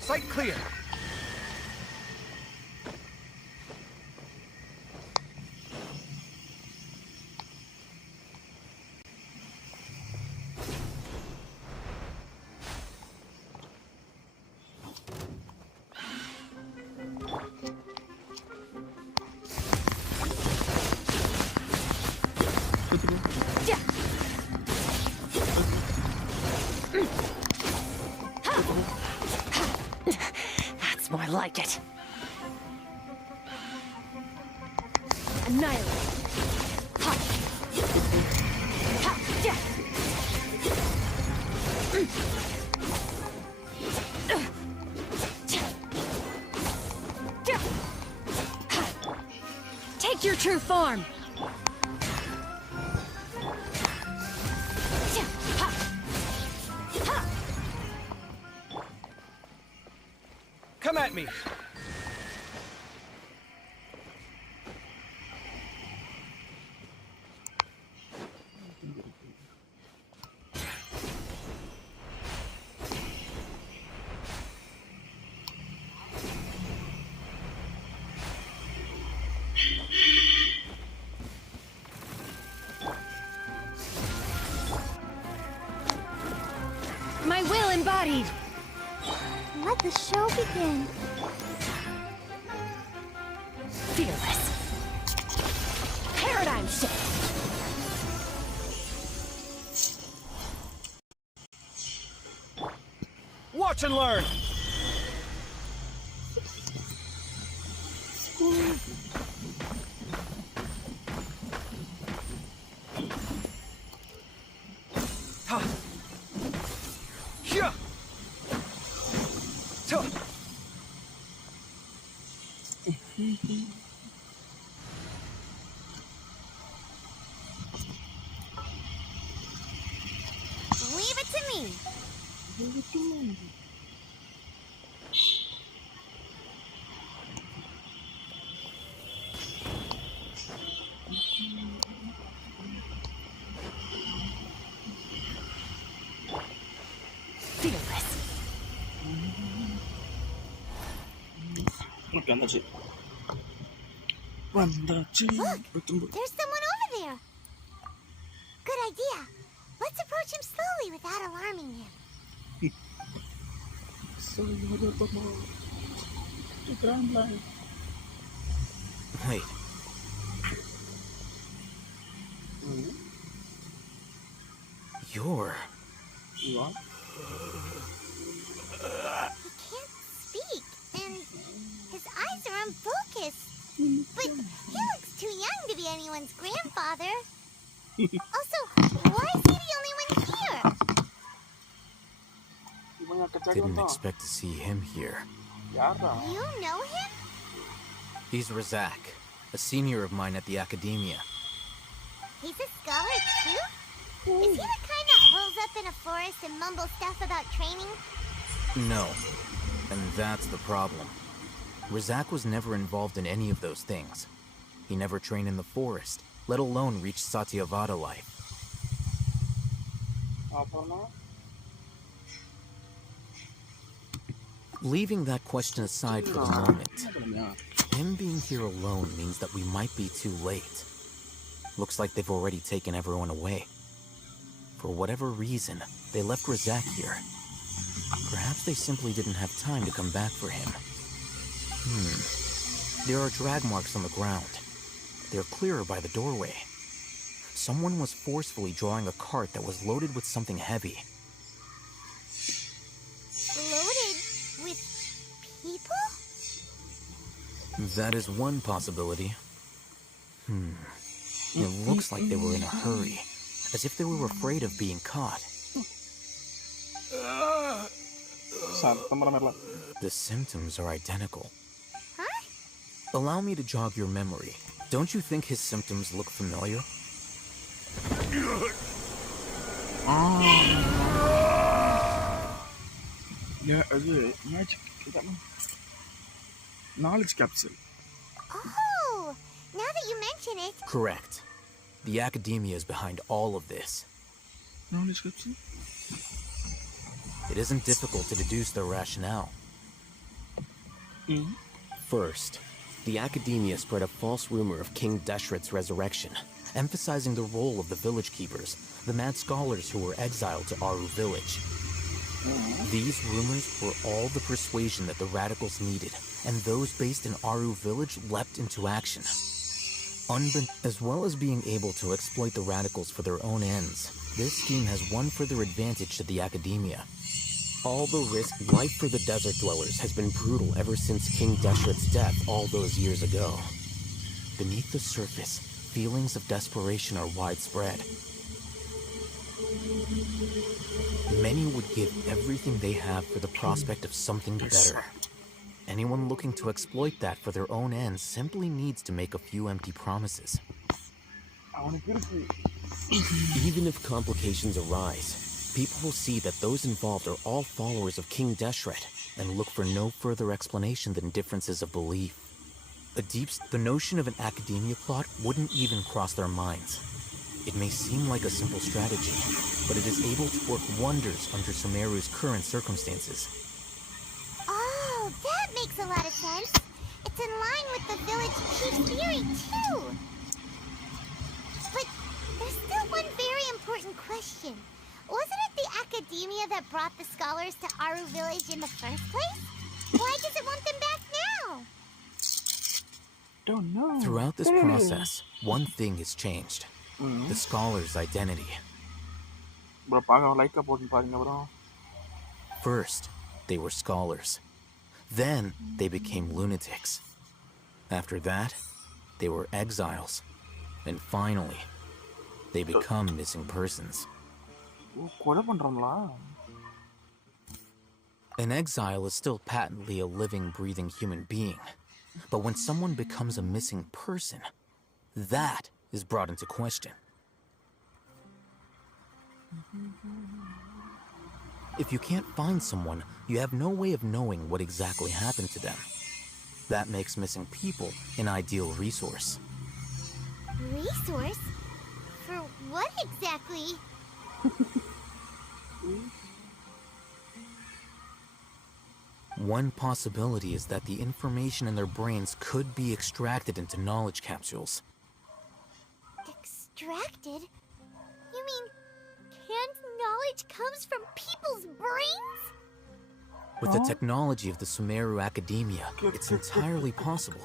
Sight clear. That's more like it. Annihilate. Ha. Ha. Yeah. Take your true form. Come at me. My will embodied. Let the show begin. Fearless. Paradigm shift. Watch and learn. Ha. Here. Leave it to me. Fearless. Okay, that's it. Look, there's someone over there. Good idea. Let's approach him slowly without alarming him. Wait. You're... You are? He can't speak, and his eyes are unfocused. But he looks too young to be anyone's grandfather. Also, why is he the only one here? Didn't expect to see him here. You know him? He's Razak, a senior of mine at the academia. He's a scholar too? Is he the kind that holds up in a forest and mumbles stuff about training? No. And that's the problem. Razak was never involved in any of those things. He never trained in the forest, let alone reach Satyavada life. Leaving that question aside for the moment, him being here alone means that we might be too late. Looks like they've already taken everyone away. For whatever reason, they left Razak here. Perhaps they simply didn't have time to come back for him. There are drag marks on the ground. They're clearer by the doorway. Someone was forcefully drawing a cart that was loaded with something heavy. Loaded with people? That is one possibility. It looks like they were in a hurry, as if they were afraid of being caught. The symptoms are identical. Huh? Allow me to jog your memory. Don't you think his symptoms look familiar? Yeah, magic. Knowledge capsule. Oh, now that you mention it. Correct. The academia is behind all of this. Knowledge capsule? It isn't difficult to deduce their rationale. First, the academia spread a false rumor of King Deshret's resurrection, emphasizing the role of the village keepers, the mad scholars who were exiled to Aru village. These rumors were all the persuasion that the radicals needed, and those based in Aru village leapt into action. As well as being able to exploit the radicals for their own ends, this scheme has one further advantage to the academia. Although risked life for the desert dwellers has been brutal ever since King Deshret's death all those years ago. Beneath the surface, feelings of desperation are widespread. Many would give everything they have for the prospect of something better. Anyone looking to exploit that for their own ends simply needs to make a few empty promises. Even if complications arise, people will see that those involved are all followers of King Deshret and look for no further explanation than differences of belief. The notion of an academia plot wouldn't even cross their minds. It may seem like a simple strategy, but it is able to work wonders under Sumeru's current circumstances. Oh, that makes a lot of sense. It's in line with the village chief's theory, too. But there's still one very important question. Wasn't it the academia that brought the scholars to Aru village in the first place? Why does it want them back now? Don't know. Throughout this process, one thing has changed. The scholar's identity. First, they were scholars. Then, they became lunatics. After that, they were exiles. And finally, they become missing persons. An exile is still patently a living, breathing human being. But when someone becomes a missing person, that is brought into question. If you can't find someone, you have no way of knowing what exactly happened to them. That makes missing people an ideal resource. Resource? For what exactly? One possibility is that the information in their brains could be extracted into knowledge capsules. Extracted? You mean canned knowledge comes from people's brains? With the technology of the Sumeru Academia, it's entirely possible.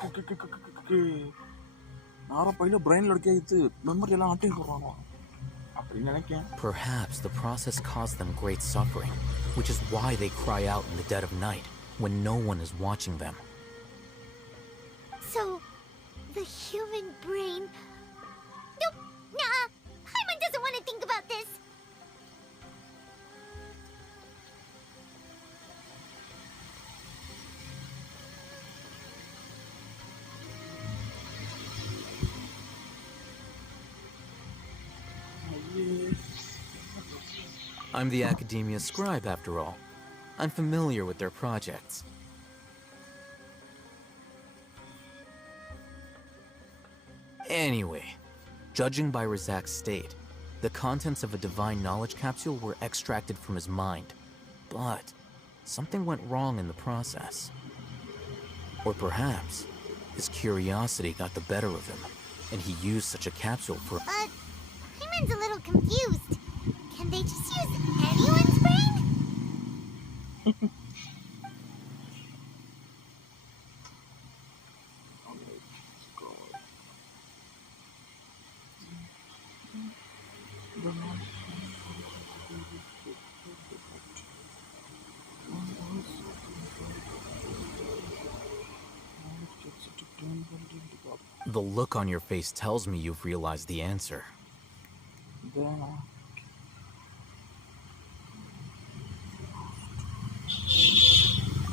Perhaps the process caused them great suffering, which is why they cry out in the dead of night, when no one is watching them. So, the human brain... Nope, nah, Paimon doesn't want to think about this. I'm the Academia scribe, after all. I'm familiar with their projects. Anyway, judging by Razak's state, the contents of a divine knowledge capsule were extracted from his mind. But something went wrong in the process. Or perhaps his curiosity got the better of him, and he used such a capsule for... Paimon's a little confused. Can they just use anyone's brain? The look on your face tells me you've realized the answer.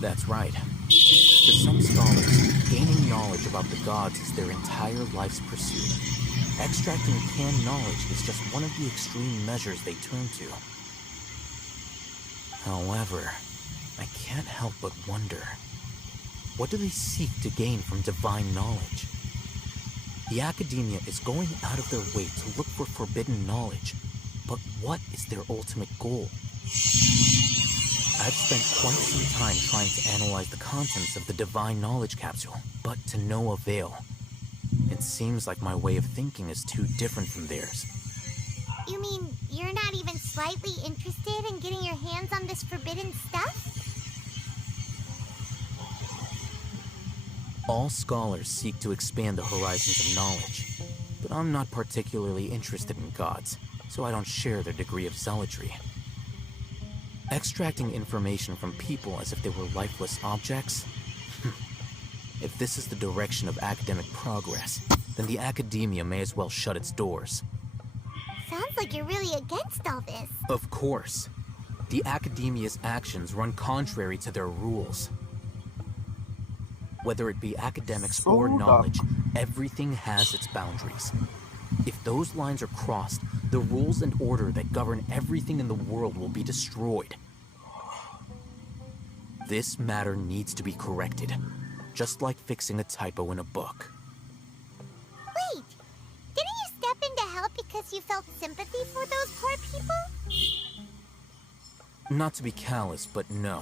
That's right. To some scholars, gaining knowledge about the gods is their entire life's pursuit. Extracting canned knowledge is just one of the extreme measures they turn to. However, I can't help but wonder, what do they seek to gain from divine knowledge? The academia is going out of their way to look for forbidden knowledge, but what is their ultimate goal? I've spent quite some time trying to analyze the contents of the divine knowledge capsule, but to no avail. It seems like my way of thinking is too different from theirs. You mean you're not even slightly interested in getting your hands on this forbidden stuff? All scholars seek to expand the horizons of knowledge, but I'm not particularly interested in gods, so I don't share their degree of zealotry. Extracting information from people as if they were lifeless objects? If this is the direction of academic progress, then the academia may as well shut its doors. Sounds like you're really against all this. Of course. The academia's actions run contrary to their rules. Whether it be academics or knowledge, everything has its boundaries. If those lines are crossed, the rules and order that govern everything in the world will be destroyed. This matter needs to be corrected, just like fixing a typo in a book. Wait, didn't you step in to help because you felt sympathy for those poor people? Not to be callous, but no.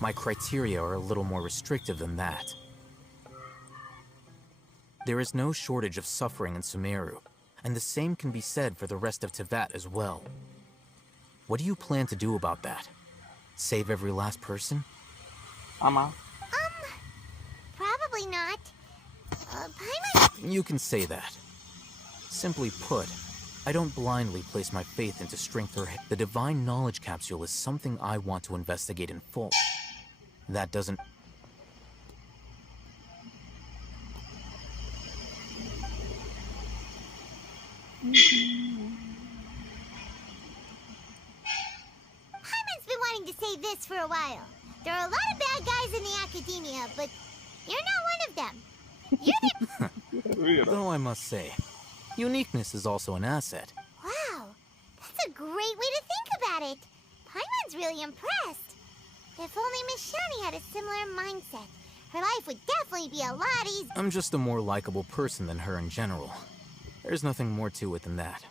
My criteria are a little more restrictive than that. There is no shortage of suffering in Sumeru, and the same can be said for the rest of Teyvat as well. What do you plan to do about that? Save every last person? Probably not. You can say that. Simply put, I don't blindly place my faith into strength or the divine knowledge capsule is something I want to investigate in full. That doesn't... Paimon's been wanting to say this for a while. There are a lot of bad guys in the academia, but you're not one of them. You're the... Though I must say, uniqueness is also an asset. Wow, that's a great way to think about it. Paimon's really impressed. If only Miss Shani had a similar mindset, her life would definitely be a lot easier. I'm just a more likable person than her in general. There's nothing more to it than that.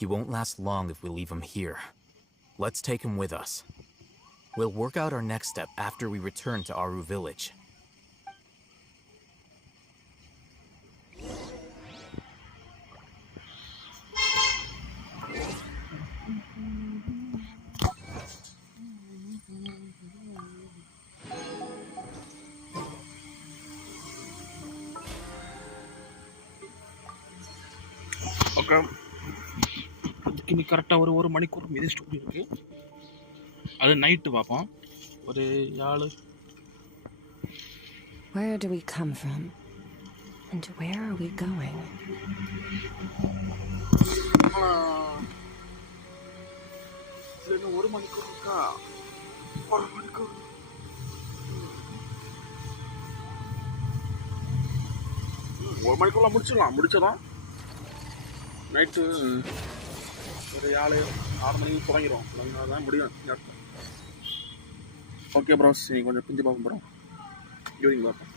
He won't last long if we leave him here. Let's take him with us. We'll work out our next step after we return to Aru Village. Okay இன்னைக்கு கரெக்டாக ஒரு மணிக்கு ஒரு மீதி story இருக்கு. அது night பார்ப்போம். ஒரு 7. Where do we come from? And where are we going? இன்னும் ஒரு மணிக்கூர் இருக்கா? ஒரு மணிக்கூர். ஒரு மணிக்குள்ள முடிச்சிடலாம். நைட்டு ஒரு 6 மணிக்கு தொடங்கிடும். தான் முடியும். ஓகே ப்ரோஸ், நீங்கள் கொஞ்சம் பிஞ்சு பார்க்க போகிறோம். ஈவினிங் பார்ப்போம்.